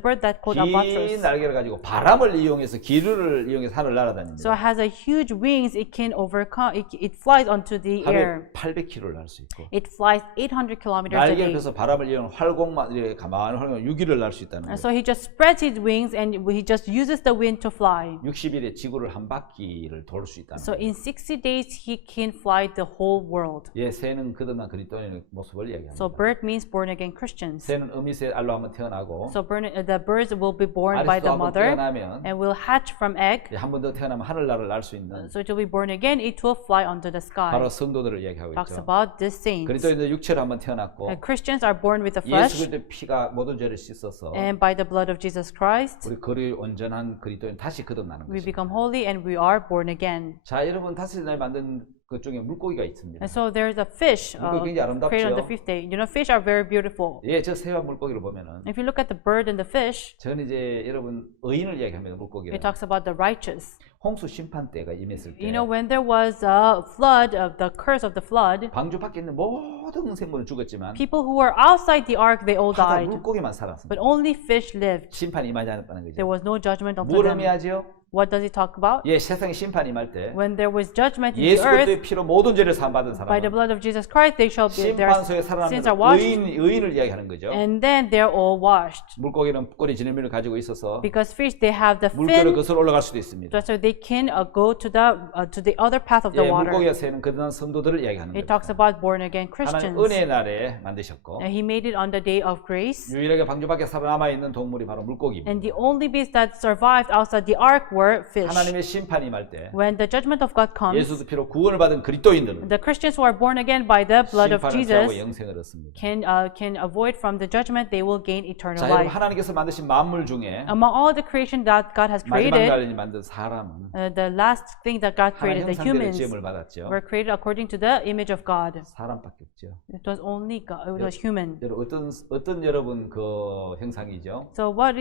bird that called 긴 albatros. 날개를 가지고 바람을 이용해서 기류를 이용해서 하늘을 날아다닙니다. So it has a huge wings. It can overcome. It flies onto the air. 하루에 800km를 날 수 있고 It flies 800 kilometers a 날개를 day. 펴서 바람을 이용 활공만 이렇게 가만히 활공 6일을 날 수 있다는 And 거예요. so he just spreads his wings and he just uses the wind to fly. 60일에 지구를 한 바퀴를 돌 수 있다는 So 거예요. in 60 days he can fly the whole world. 예, 새는 거듭난 그리스도인의 모습을 얘기합니다. So bird means born again Christians. 새는 어미새 알로 한번 태어나고 So the birds will be born by 아리스도 the 한번 mother 태어나면 and will hatch from egg. 한 번 더 태어나면 하늘나라를 날 수 있는 So it will be born again. It will fly onto the sky. 바로 성도들을 얘기하고 Talks 있죠. about the saints. 그리스도인들 육체로 한번 태어났고 Christians are born with the 예수 flesh 그리스도의 피가 모든 죄를 씻어서 and by the blood of Jesus Christ 우리 거리 온전한 그리스도인 다시 거듭나는 we 것입니다. become holy and we are born again. 자, 여러분 다섯째 날 만든 그 중에 물고기가 있습니다. And so there's a fish 물고기 굉장히 created on the 아름답죠. fifth day. You know, fish are very beautiful. 예, 저 새와 물고기를 보면은 If you look at the bird and the fish, 저는 이제 여러분 의인을 얘기합니다. 물고기를. it talks about the righteous. 홍수 심판 때가 임했을 때 You know, when there was a flood, of the curse of the flood, 방주 밖에 있는 모든 생물은 죽었지만 people who were outside the ark, they all 바다 died. 물고기만 살았습니다. But only fish lived. 심판이 임하지 않았다는 There 거죠. was no judgment unto 뭘 them. 의미하죠? What does he talk about? 예, 세상에 심판이 임할 때 When there was judgment in the 예수 earth, 그리스도의 피로 모든 죄를 사함받은 by the 사람은 blood of Jesus Christ, they shall be, their 심판소에 sins 살아남는 are washed, 의인을 이야기하는 거죠. and then they're all washed. 물고기는 꼬리 지느러미를 가지고 있어서 Because fish, they have the 물결을 fin, 거슬러 올라갈 수도 있습니다. so they can go to the other path of the 예, water. 물고기가 새는 거듭난 성도들을 이야기하는 It 거죠. talks about born again 하나님 Christians. 은혜의 날에 만드셨고 And he made it on the day of grace. 유일하게 방주밖에 살아남아 있는 동물이 바로 물고기입니다. And the only beasts that survived outside the ark were fish. 하나님의 심판이 임할 때 When the judgment of God comes, 예수 피로 구원을 받은 그리스도인들은 the Christians who are born again by the blood of 심판을 피하고 Jesus 영생을 얻습니다. can avoid from the judgment. They will gain eternal 자, 여러분 life. 하나님께서 만드신 만물 중에 Among all the creation that God has 마지막 created, 날에 만든 사람은 the last thing that God created, 하나님 the 형상대로 humans, 지음을 받았죠. were created according to the image of God. 사람밖에 없죠. It was only God. It was human. 여러분 어떤 여러분 그 형상이죠? So what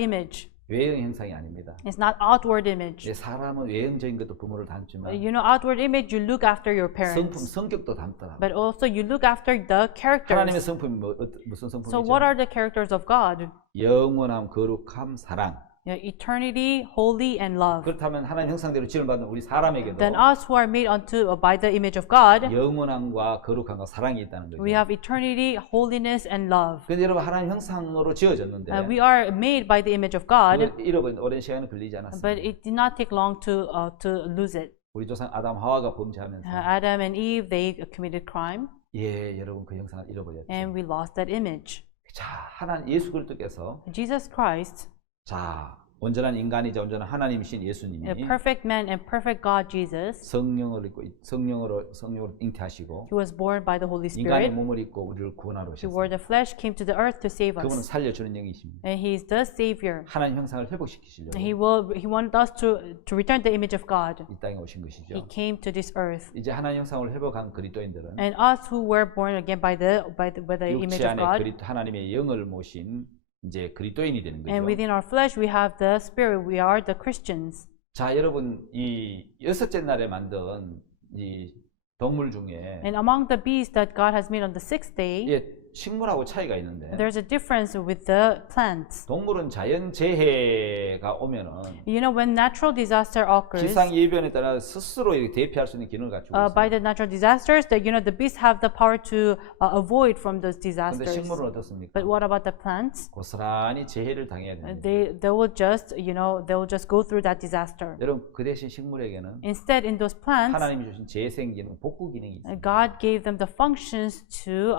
image? 외형 형상이 아닙니다. It's not outward image. 예, 사람은 외형적인 것도 부모를 닮지만 You know, outward image, you look after your 성품, parents, 성격도 닮더라. but also you look after the 하나님의 characters. 성품이 무슨 So 성품이죠? what are the characters of God? 영원함, 거룩함, 사랑. Eternity, holy, and love. 그렇다면 하나님 형상대로 지음을 받은 우리 사람에게도 Then us who are made unto by the image of God, 영원함과 거룩함과 사랑이 있다는 거죠. we have eternity, holiness, and love. 그런데 여러분 하나님 형상으로 지어졌는데 We are made by the image of God, 그걸 잃어버린 오랜 시간이 걸리지 않았습니다. but it did not take long to lose it. 우리 조상 아담 하와가 범죄하면서 Adam and Eve, they committed crime, 예, 여러분 그 형상을 잃어버렸죠. and we lost that image. 자, 하나님 예수 그리스도께서 Jesus Christ, 자, 온전한 인간이자 온전한 하나님이신 예수님이 a perfect man and perfect God Jesus, 성령을 입고 성령으로 잉태하시고 he was born by the Holy 인간의 Spirit. 몸을 입고 우리를 구원하러 He wore 오셨습니다. the flesh, came to the earth to save 그분은 us, 살려주는 영이십니다. and he is the Savior. 하나님 형상을 회복시키시려고 He wanted us to return the image of God. 이 땅에 오신 것이죠. He came to this earth. 이제 하나님 형상을 회복한 그리스도인들은 And us who were born again by the image 육체 of 안에 God, 하나님의 영을 모신 이제 그리스도인이 되는 and 거죠. within our flesh we have the Spirit. We are the Christians. 자, 여러분 이 여섯째 날에 만든 이 동물 중에 And among the beasts that God has made on the sixth day, 예, 식물하고 차이가 있는데 there's a difference with the plants. 동물은 자연 재해가 오면은 You know, when natural disaster occurs, 기상 예변에 따라 스스로 이렇게 대피할 수 있는 기능을 갖추고 by 있어요. the natural disasters, that the beasts have the power to avoid from those 그런데 disasters. 식물은 어떻습니까? But what about the plants? 고스란히 재해를 당해야 됩니다. They will just go through that disaster. 여러분 그 대신 식물에게는 Instead, in those plants, 하나님이 주신 재생 기능, 복구 기능이 있어요. God gave them the functions to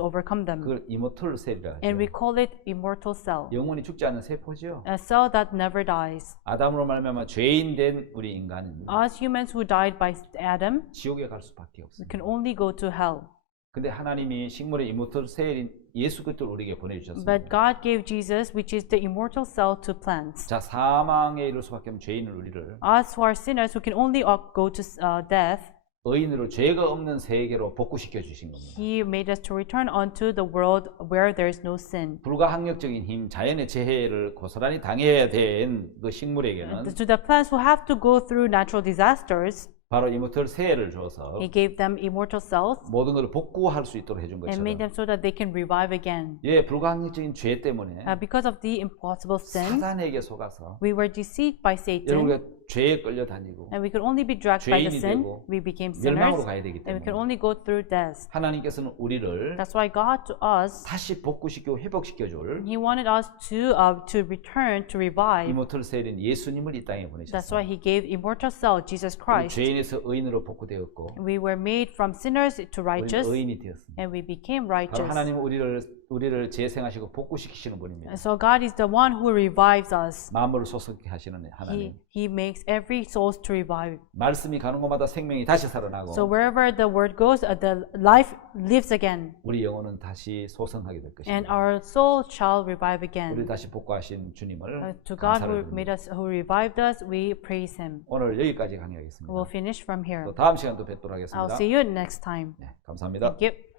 overcome them, 그걸 이모털 셀이라 and we 하죠. call it immortal cell, 영원히 죽지 않는 세포죠. a cell that never dies. 아담으로 말미암아 죄인 된 우리 인간은 Us humans who died by Adam, 지옥에 갈 수밖에 we 없습니다. can only go to hell. 근데 하나님이 식물의 이모털 셀인 예수 그리스도를 우리에게 보내주셨습니다. But God gave Jesus, which is the immortal cell, to plants. 자, 사망에 이를 수밖에 없는 죄인을 우리를 Us who are sinners, who can only go to death, 의인으로 죄가 없는 세계로 복구시켜 주신 겁니다. He made us to return unto the world where there is no sin. 불가항력적인 힘, 자연의 재해를 고스란히 당해야 된 그 식물에게는 To the plants who have to go through natural disasters, 바로 이모털 세를 줘서 He gave them immortal cells 모든 것을 복구할 수 있도록 해준 and made 것처럼 them so that they can revive again. 예, 불가항력적인 죄 때문에 Because of the impossible sin, 사단에게 속아서 we were deceived by Satan, 여러분과 죄에 끌려다니고 and we could only be dragged by the 죄인이 sin. 되고 We became 멸망으로 sinners, 가야 되기 and we could 때문에 only go through death. 하나님께서는 우리를 That's why God to us, 다시 복구시키고 회복시켜줄 He wanted us to return, to revive. 이모털 세일인 예수님을 이 땅에 That's why 보내셨어요. He gave immortal cell, Jesus 우리 Christ. 죄인에서 의인으로 복구되었고 We were made from sinners to 우리는 righteous, 의인이 되었습니다. and we became 바로 righteous. 하나님은 우리를 재생하시고 복구시키시는 분입니다. And so God is the one who revives us. 마음을 소속케 하시는 하나님. He makes every soul to revive. 말씀이 가는 곳마다 생명이 다시 살아나고 So wherever the word goes, the life lives again, 우리 영혼은 다시 소성하게 될 and 것입니다. our soul shall revive 우리를 again. 다시 복구하신 주님을 To God 감사를 who 드립니다. made us, who revived us, we praise Him. 오늘 여기까지 강의하겠습니다. We'll finish from here. 또 다음 시간 또 뵙도록 I'll 하겠습니다. see you next time. 네, 감사합니다. Thank you.